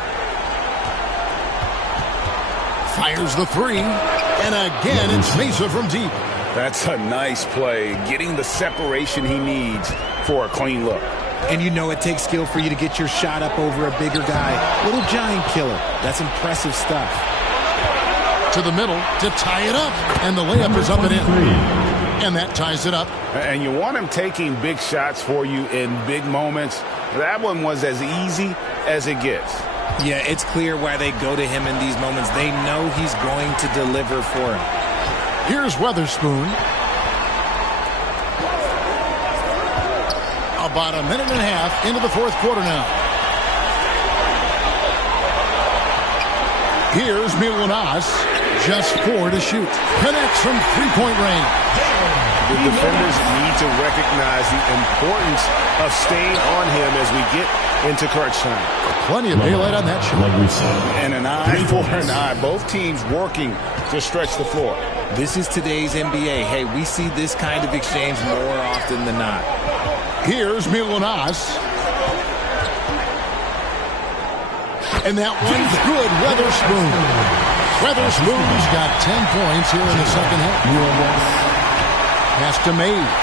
Fires the 3. And again, it's Mesa from deep. That's a nice play, getting the separation he needs for a clean look. And you know it takes skill for you to get your shot up over a bigger guy. Little giant killer. That's impressive stuff. To the middle to tie it up. And the layup is up and in. And that ties it up. And you want him taking big shots for you in big moments. That one was as easy as it gets. Yeah, it's clear why they go to him in these moments. They know he's going to deliver for him. Here's Weatherspoon. About a minute and a half into the fourth quarter now. Here's Milunas. Just 4 to shoot. Connects from three-point range. The defenders need to recognize the importance of staying on him as we get into crunch time. Plenty of daylight on that shot. And an eye for an eye. Both teams working to stretch the floor. This is today's NBA. Hey, we see this kind of exchange more often than not. Here's Milunas. And that one's good. Weatherspoon. Weatherspoon's got 10 points here in the second half. Pass to Mays.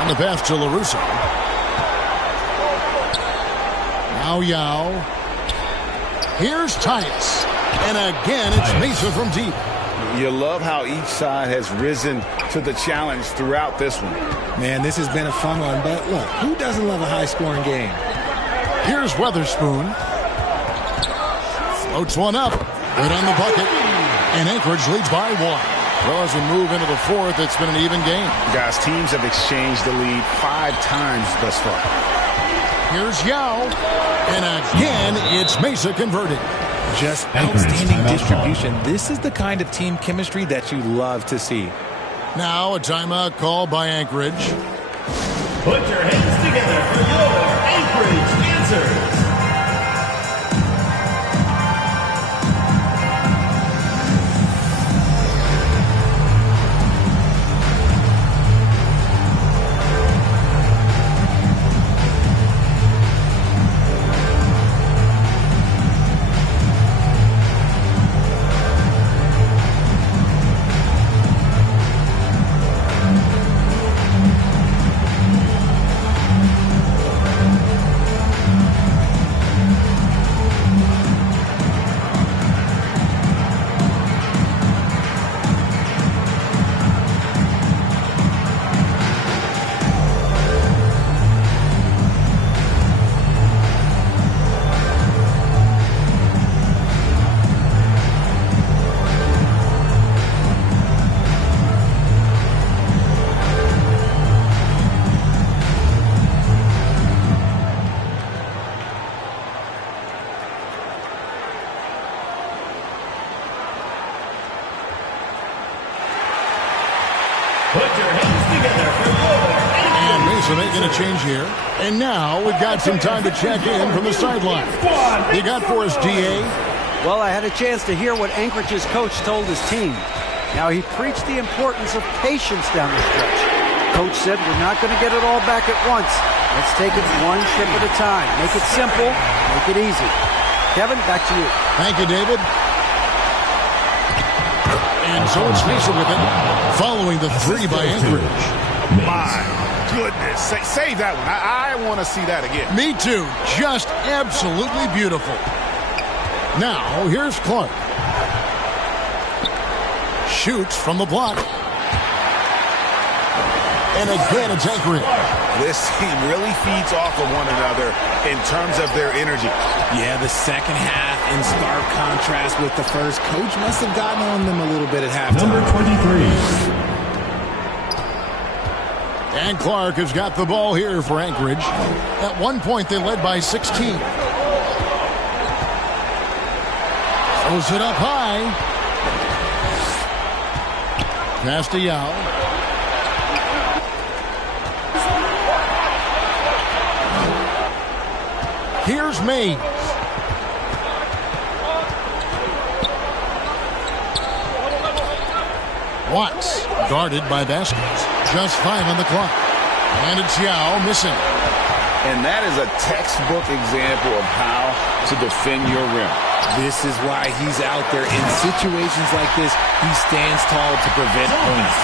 On the pass to LaRusso. Now Yao. Here's Tice. And again, it's Mesa from deep. You love how each side has risen to the challenge throughout this one. Man, this has been a fun one, but look, who doesn't love a high-scoring game? Here's Weatherspoon. Floats one up. Good on the bucket. And Anchorage leads by 1. Well, as we move into the fourth, it's been an even game. Guys, teams have exchanged the lead 5 times thus far. Here's Yao. And again, it's Mesa converted. Just outstanding distribution. This is the kind of team chemistry that you love to see. Now a timeout called by Anchorage. Put your hands together for your Anchorage answers. Making a change here. And now we've got some time to check in from the sideline. You got for us, D.A.? Well, I had a chance to hear what Anchorage's coach told his team. Now, he preached the importance of patience down the stretch. Coach said, we're not going to get it all back at once. Let's take it one trip at a time. Make it simple. Make it easy. Kevin, back to you. Thank you, David. And so it's Mesa with it, following the 3 by Anchorage. My goodness. Save that one. I want to see that again. Me too. Just absolutely beautiful. Now, here's Clark. Shoots from the block. And again, it's Anchorage. This team really feeds off of one another in terms of their energy. Yeah, the second half in stark contrast with the first. Coach must have gotten on them a little bit at halftime. Number 23. And Clark has got the ball here for Anchorage. At one point, they led by 16. Throws it up high. Pass to Yao. Here's Mays. Watts guarded by Vasquez. Just 5 on the clock. And it's Yao missing. And that is a textbook example of how to defend your rim. This is why he's out there. In situations like this, he stands tall to prevent points.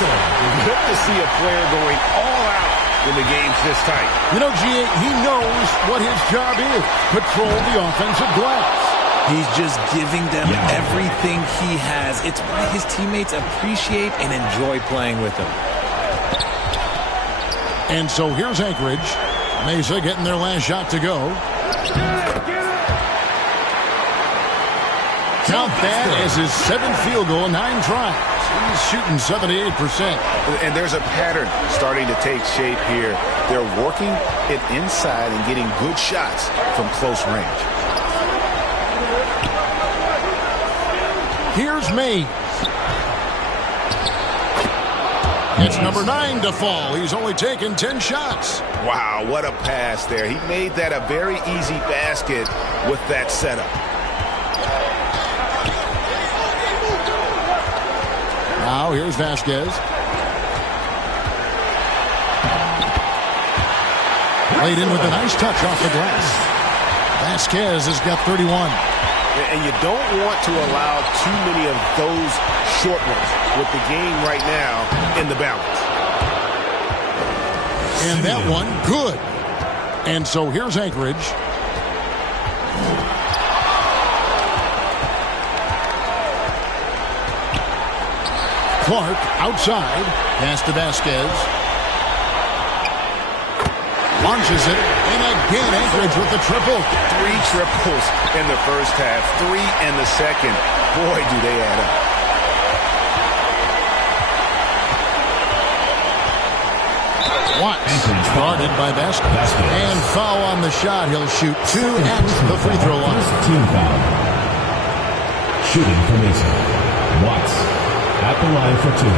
Good to see a player going all out when the game's this tight. You know, G.A., he knows what his job is. Control the offensive glass. He's just giving them everything he has. It's why his teammates appreciate and enjoy playing with him. And so here's Anchorage. Mesa getting their last shot to go. Count that as his 7th field goal in 9 tries. He's shooting 78%. And there's a pattern starting to take shape here. They're working it inside and getting good shots from close range. Here's Mays. It's number 9 to fall. He's only taken 10 shots. Wow, what a pass there. He made that a very easy basket with that setup. Now here's Vasquez. Laid in with a nice touch off the glass. Vasquez has got 31. And you don't want to allow too many of those short ones with the game right now in the balance. And that one, good. And so here's Anchorage. Clark outside. Pass to Vasquez. Launches it. And again, Anchorage with the triple. 3 triples in the first half. 3 in the second. Boy, do they add up. Watts guarded by Vasquez. And foul on the shot. He'll shoot 2 at the free throw line. Team foul. Shooting for Mesa. Watts at the line for 2.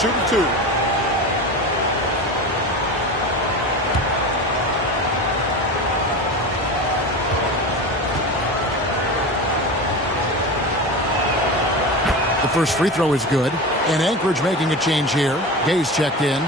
Shooting 2. The first free throw is good. And Anchorage making a change here. Gay's checked in.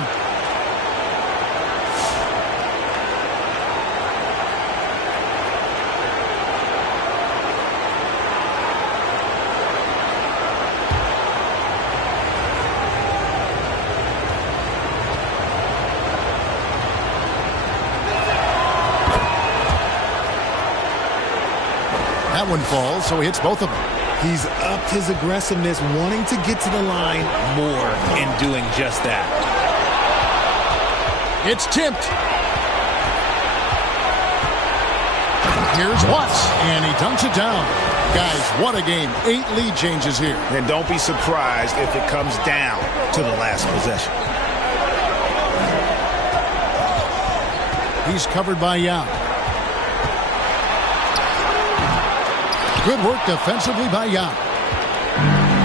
That one falls, so he hits both of them. He's upped his aggressiveness, wanting to get to the line more and doing just that. It's tipped. Here's Watts, and he dunks it down. Guys, what a game. 8 lead changes here. And don't be surprised if it comes down to the last possession. He's covered by Young. Good work defensively by Young.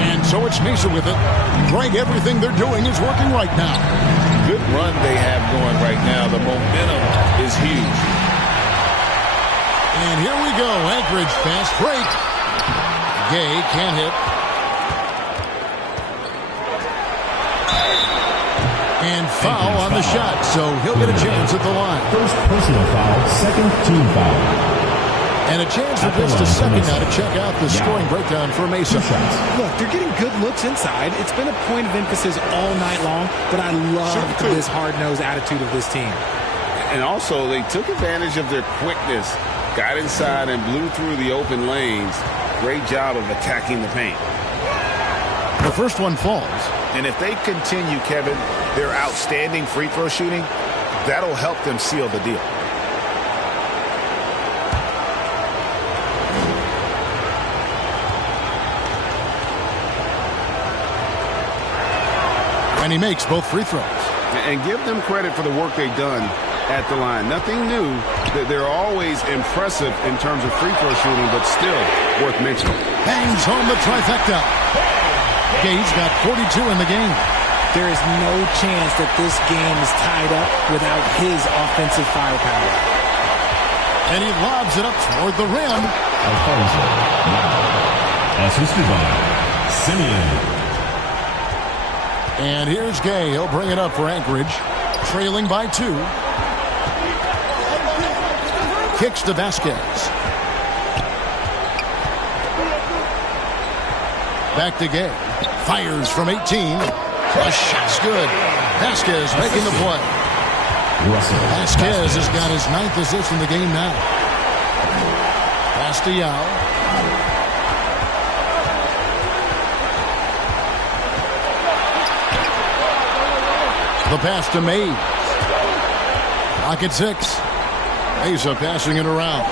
And so it's Mesa with it. Greg, everything they're doing is working right now. Good run they have going right now. The momentum is huge. And here we go. Anchorage fast break. Gay can't hit. And foul on the shot, so he'll get a chance at the line. First personal foul, second team foul. And a chance for just a second now to check out the scoring breakdown for Mesa. Look, they're getting good looks inside. It's been a point of emphasis all night long, but I love this hard-nosed attitude of this team. And also, they took advantage of their quickness, got inside and blew through the open lanes. Great job of attacking the paint. The first one falls. And if they continue, Kevin, their outstanding free throw shooting, that'll help them seal the deal. And he makes both free throws. And give them credit for the work they've done at the line. Nothing new. They're always impressive in terms of free throw shooting, but still worth mentioning. Bangs home the trifecta. Gay's got 42 in the game. There is no chance that this game is tied up without his offensive firepower. And he lobs it up toward the rim. Alfonso. Now, assisted by Simeon. And here's Gay. He'll bring it up for Anchorage. Trailing by 2. Kicks to Vasquez. Back to Gay. Fires from 18. The shot's good. Vasquez making the play. Vasquez has got his 9th assist in the game now. Pass to Yao. The pass to Mays. Clock at 6. Mesa passing it around.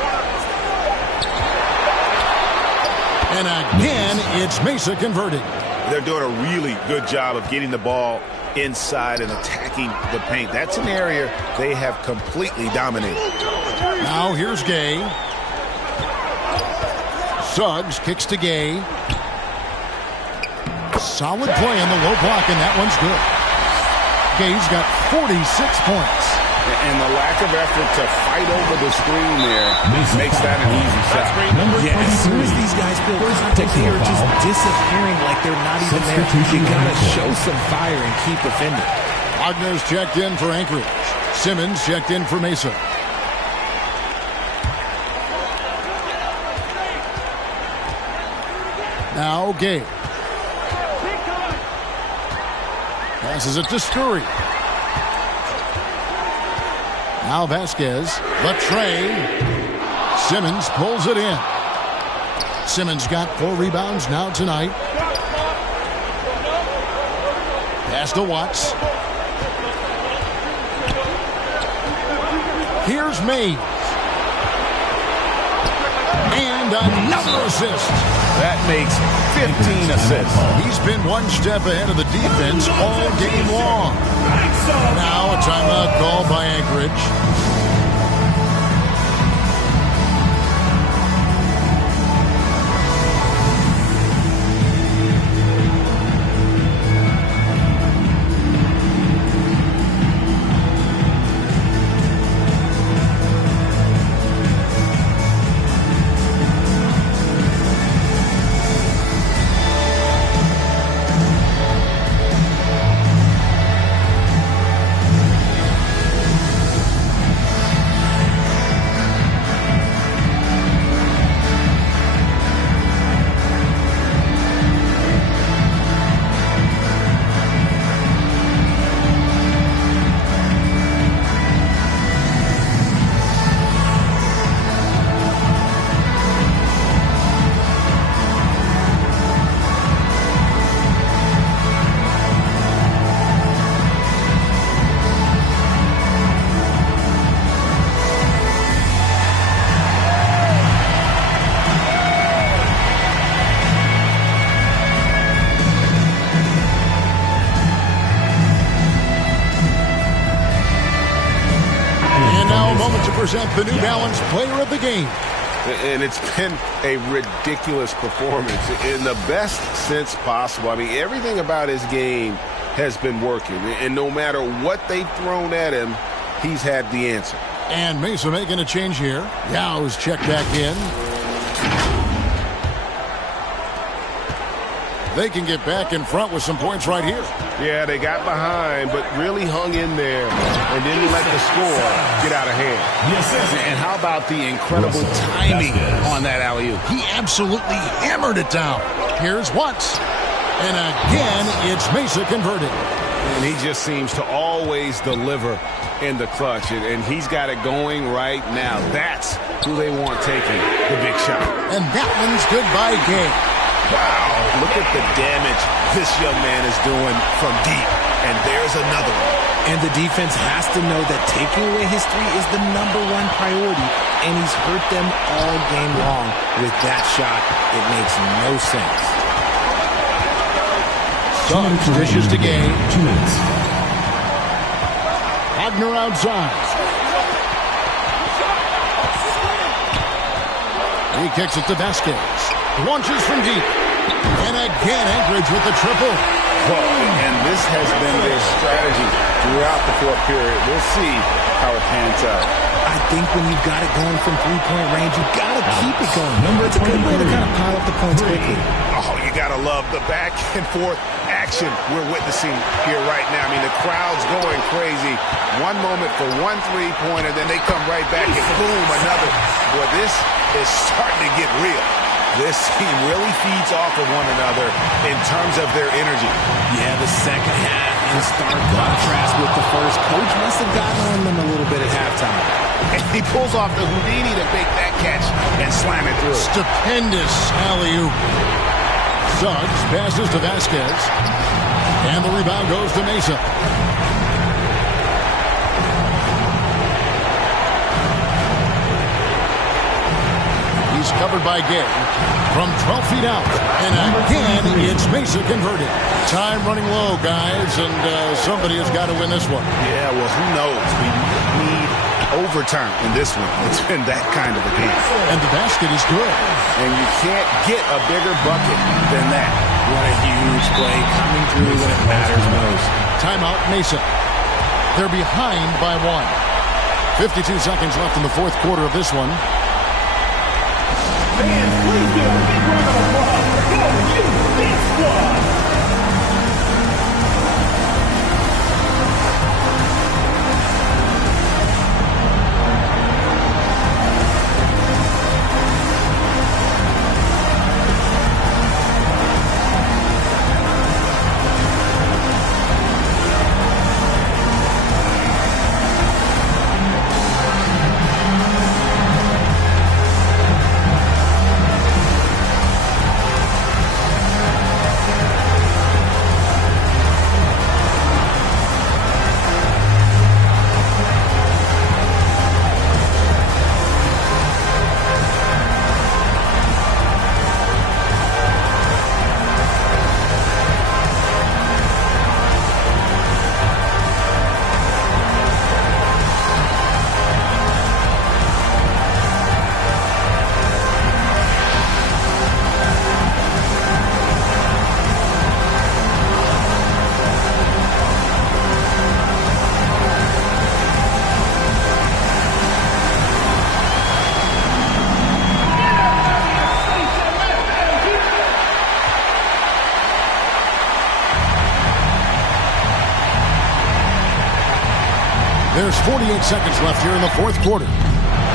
And again, it's Mesa converted. They're doing a really good job of getting the ball inside and attacking the paint. That's an area they have completely dominated. Now here's Gay. Suggs kicks to Gay. Solid play on the low block, and that one's good. Gay's got 46 points. And the lack of effort to fight over the screen there makes that an easy shot. Yeah, as soon as these guys feel contact, they are just disappearing like they're not even there. You gotta show some fire and keep defending. Wagner's checked in for Anchorage. Simmons checked in for Mesa. Now Gay. Passes it to Scurry. Now Vasquez. The tray. Simmons pulls it in. Simmons got 4 rebounds now tonight. Pass to Watts. Here's Mays. And another assist. That makes 15 assists. He's been one step ahead of the defense all game long. Now a timeout called by Anchorage. Present the New Balance Player of the Game. And it's been a ridiculous performance in the best sense possible. I mean, everything about his game has been working. And no matter what they've thrown at him, he's had the answer. And Mesa making a change here. Yao's checked back in. They can get back in front with some points right here. Yeah, they got behind, but really hung in there and didn't let the score get out of hand. And how about the incredible timing on that alley-oop? He absolutely hammered it down. Here's Watts. And again, it's Mesa converted. And he just seems to always deliver in the clutch. And he's got it going right now. That's who they want taking the big shot. And that one's good by Gay. Wow, look at the damage this young man is doing from deep. And there's another one. And the defense has to know that taking away his 3 is the #1 priority. And he's hurt them all game long. With that shot, it makes no sense. Suggs dishes to Gay. 2 minutes. Wagner outside. He kicks it to Vasquez. Launches from deep. And again, Anchorage with the triple. And this has been their strategy throughout the 4th period. We'll see how it pans out. I think when you've got it going from 3-point range, you've got to keep it going. It's a good way to kind of pile up the points quickly. Oh, you got to love the back and forth action action we're witnessing here right now. I mean, the crowd's going crazy. One moment for one three-pointer, then they come right back and boom, another. Boy, this is starting to get real. This team really feeds off of one another in terms of their energy. Yeah, the second half in stark contrast with the first. Coach must have gotten on them a little bit at halftime. And he pulls off the Houdini to make that catch and slam it through. Stupendous alley-oop. Suggs passes to Vasquez. And the rebound goes to Mesa. He's covered by Gay from 12 feet out. And again, it's Mesa converted. Time running low, guys, and somebody has got to win this one. Yeah, well, who knows? We might need overtime in this one. It's been that kind of a game. And the basket is good. And you can't get a bigger bucket than that. What a huge play coming through when it matters most. Timeout, Mesa. They're behind by 1. 52 seconds left in the fourth quarter of this one. Fans, please give a big round of applause for your youth dance squad. There's 48 seconds left here in the fourth quarter.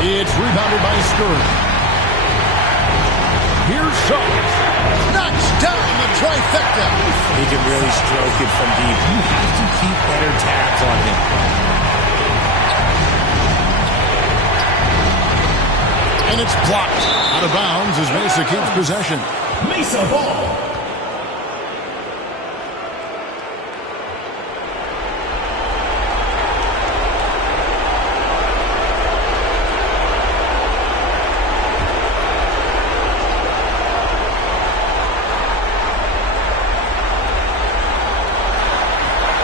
It's rebounded by Stern. Here's Suggs. Knocks down the trifecta. He can really stroke it from deep. You have to keep better tabs on him. And it's blocked. Out of bounds as Mesa keeps possession. Mesa ball.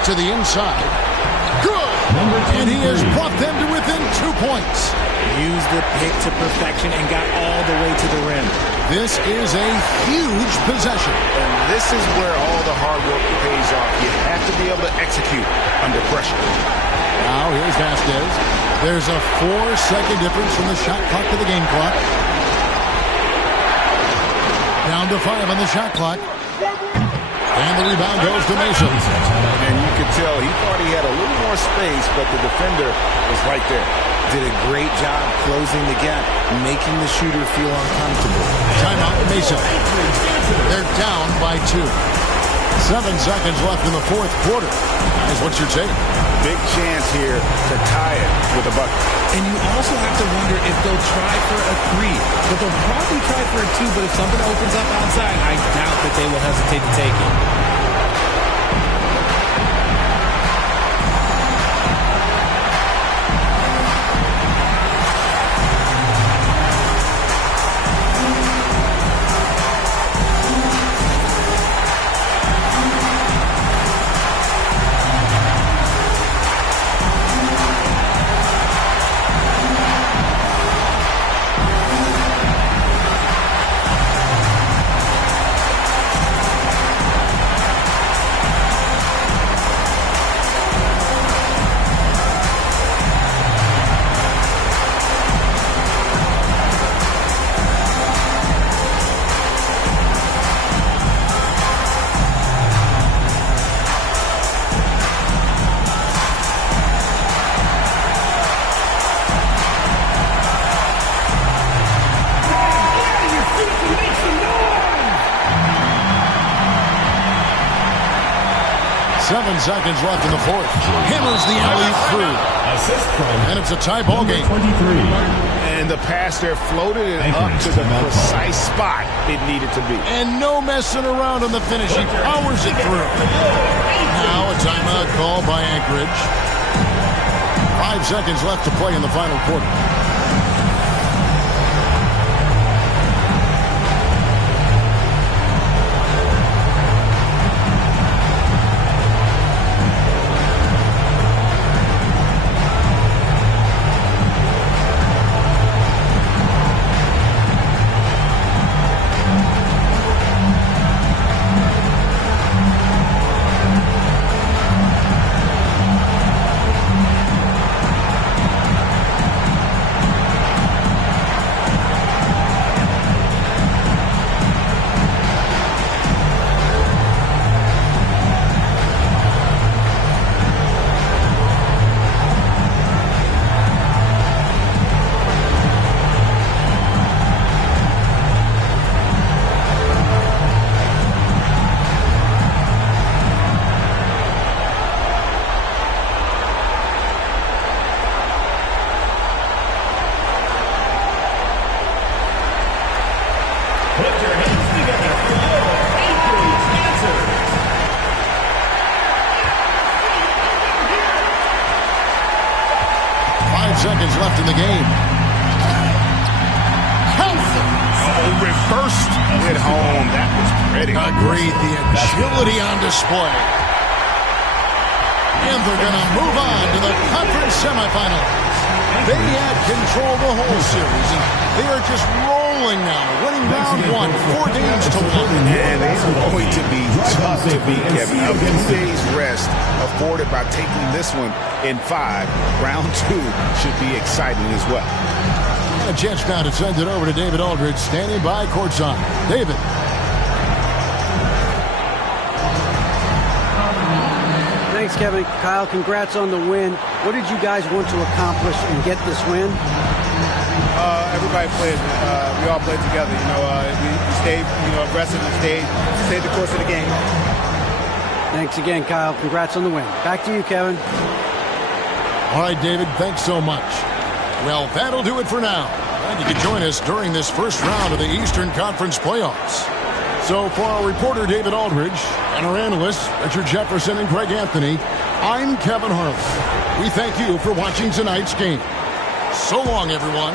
To the inside. Good! And he has brought them to within 2 points. Used the pick to perfection and got all the way to the rim. This is a huge possession. And this is where all the hard work pays off. You have to be able to execute under pressure. Now here's Vasquez. There's a 4-second difference from the shot clock to the game clock. Down to 5 on the shot clock. And the rebound goes to Mesa. And you could tell he thought he had a little more space, but the defender was right there. Did a great job closing the gap, making the shooter feel uncomfortable. Timeout, Mesa. They're down by 2. 7 seconds left in the fourth quarter. Guys, what's your take? Big chance here to tie it with a bucket. And you also have to wonder if they'll try for a 3. But they'll probably try for a 2, but if something opens up outside, I doubt that they will hesitate to take it. 7 seconds left in the fourth. Hammers the alley through. Assist from And it's a tie ball game. 23. And the pass there floated it up to the precise spot it needed to be. And no messing around on the finish. He powers it through. Now a timeout call by Anchorage. 5 seconds left to play in the final quarter. Seconds left in the game. Reversed it home. That was pretty. Agreed. The agility on display. And they're going to move on to the conference semifinals. They had control the whole series, and they are just rolling now, winning round 1, 4 games to 1. And it's going to be tough to beat, Kevin. A few days rest afforded by taking this one in 5. Round 2 should be exciting as well. A chance now to send it over to David Aldridge, standing by courtside. David. Thanks, Kevin. Kyle, congrats on the win. What did you guys want to accomplish and get this win? Everybody played. We all played together. We stayed, aggressive and stayed the course of the game. Thanks again, Kyle. Congrats on the win. Back to you, Kevin. All right, David, thanks so much. Well, that'll do it for now. And you can join us during this first round of the Eastern Conference playoffs. So for our reporter, David Aldridge, and our analysts, Richard Jefferson and Greg Anthony, I'm Kevin Harlan. We thank you for watching tonight's game. So long, everyone.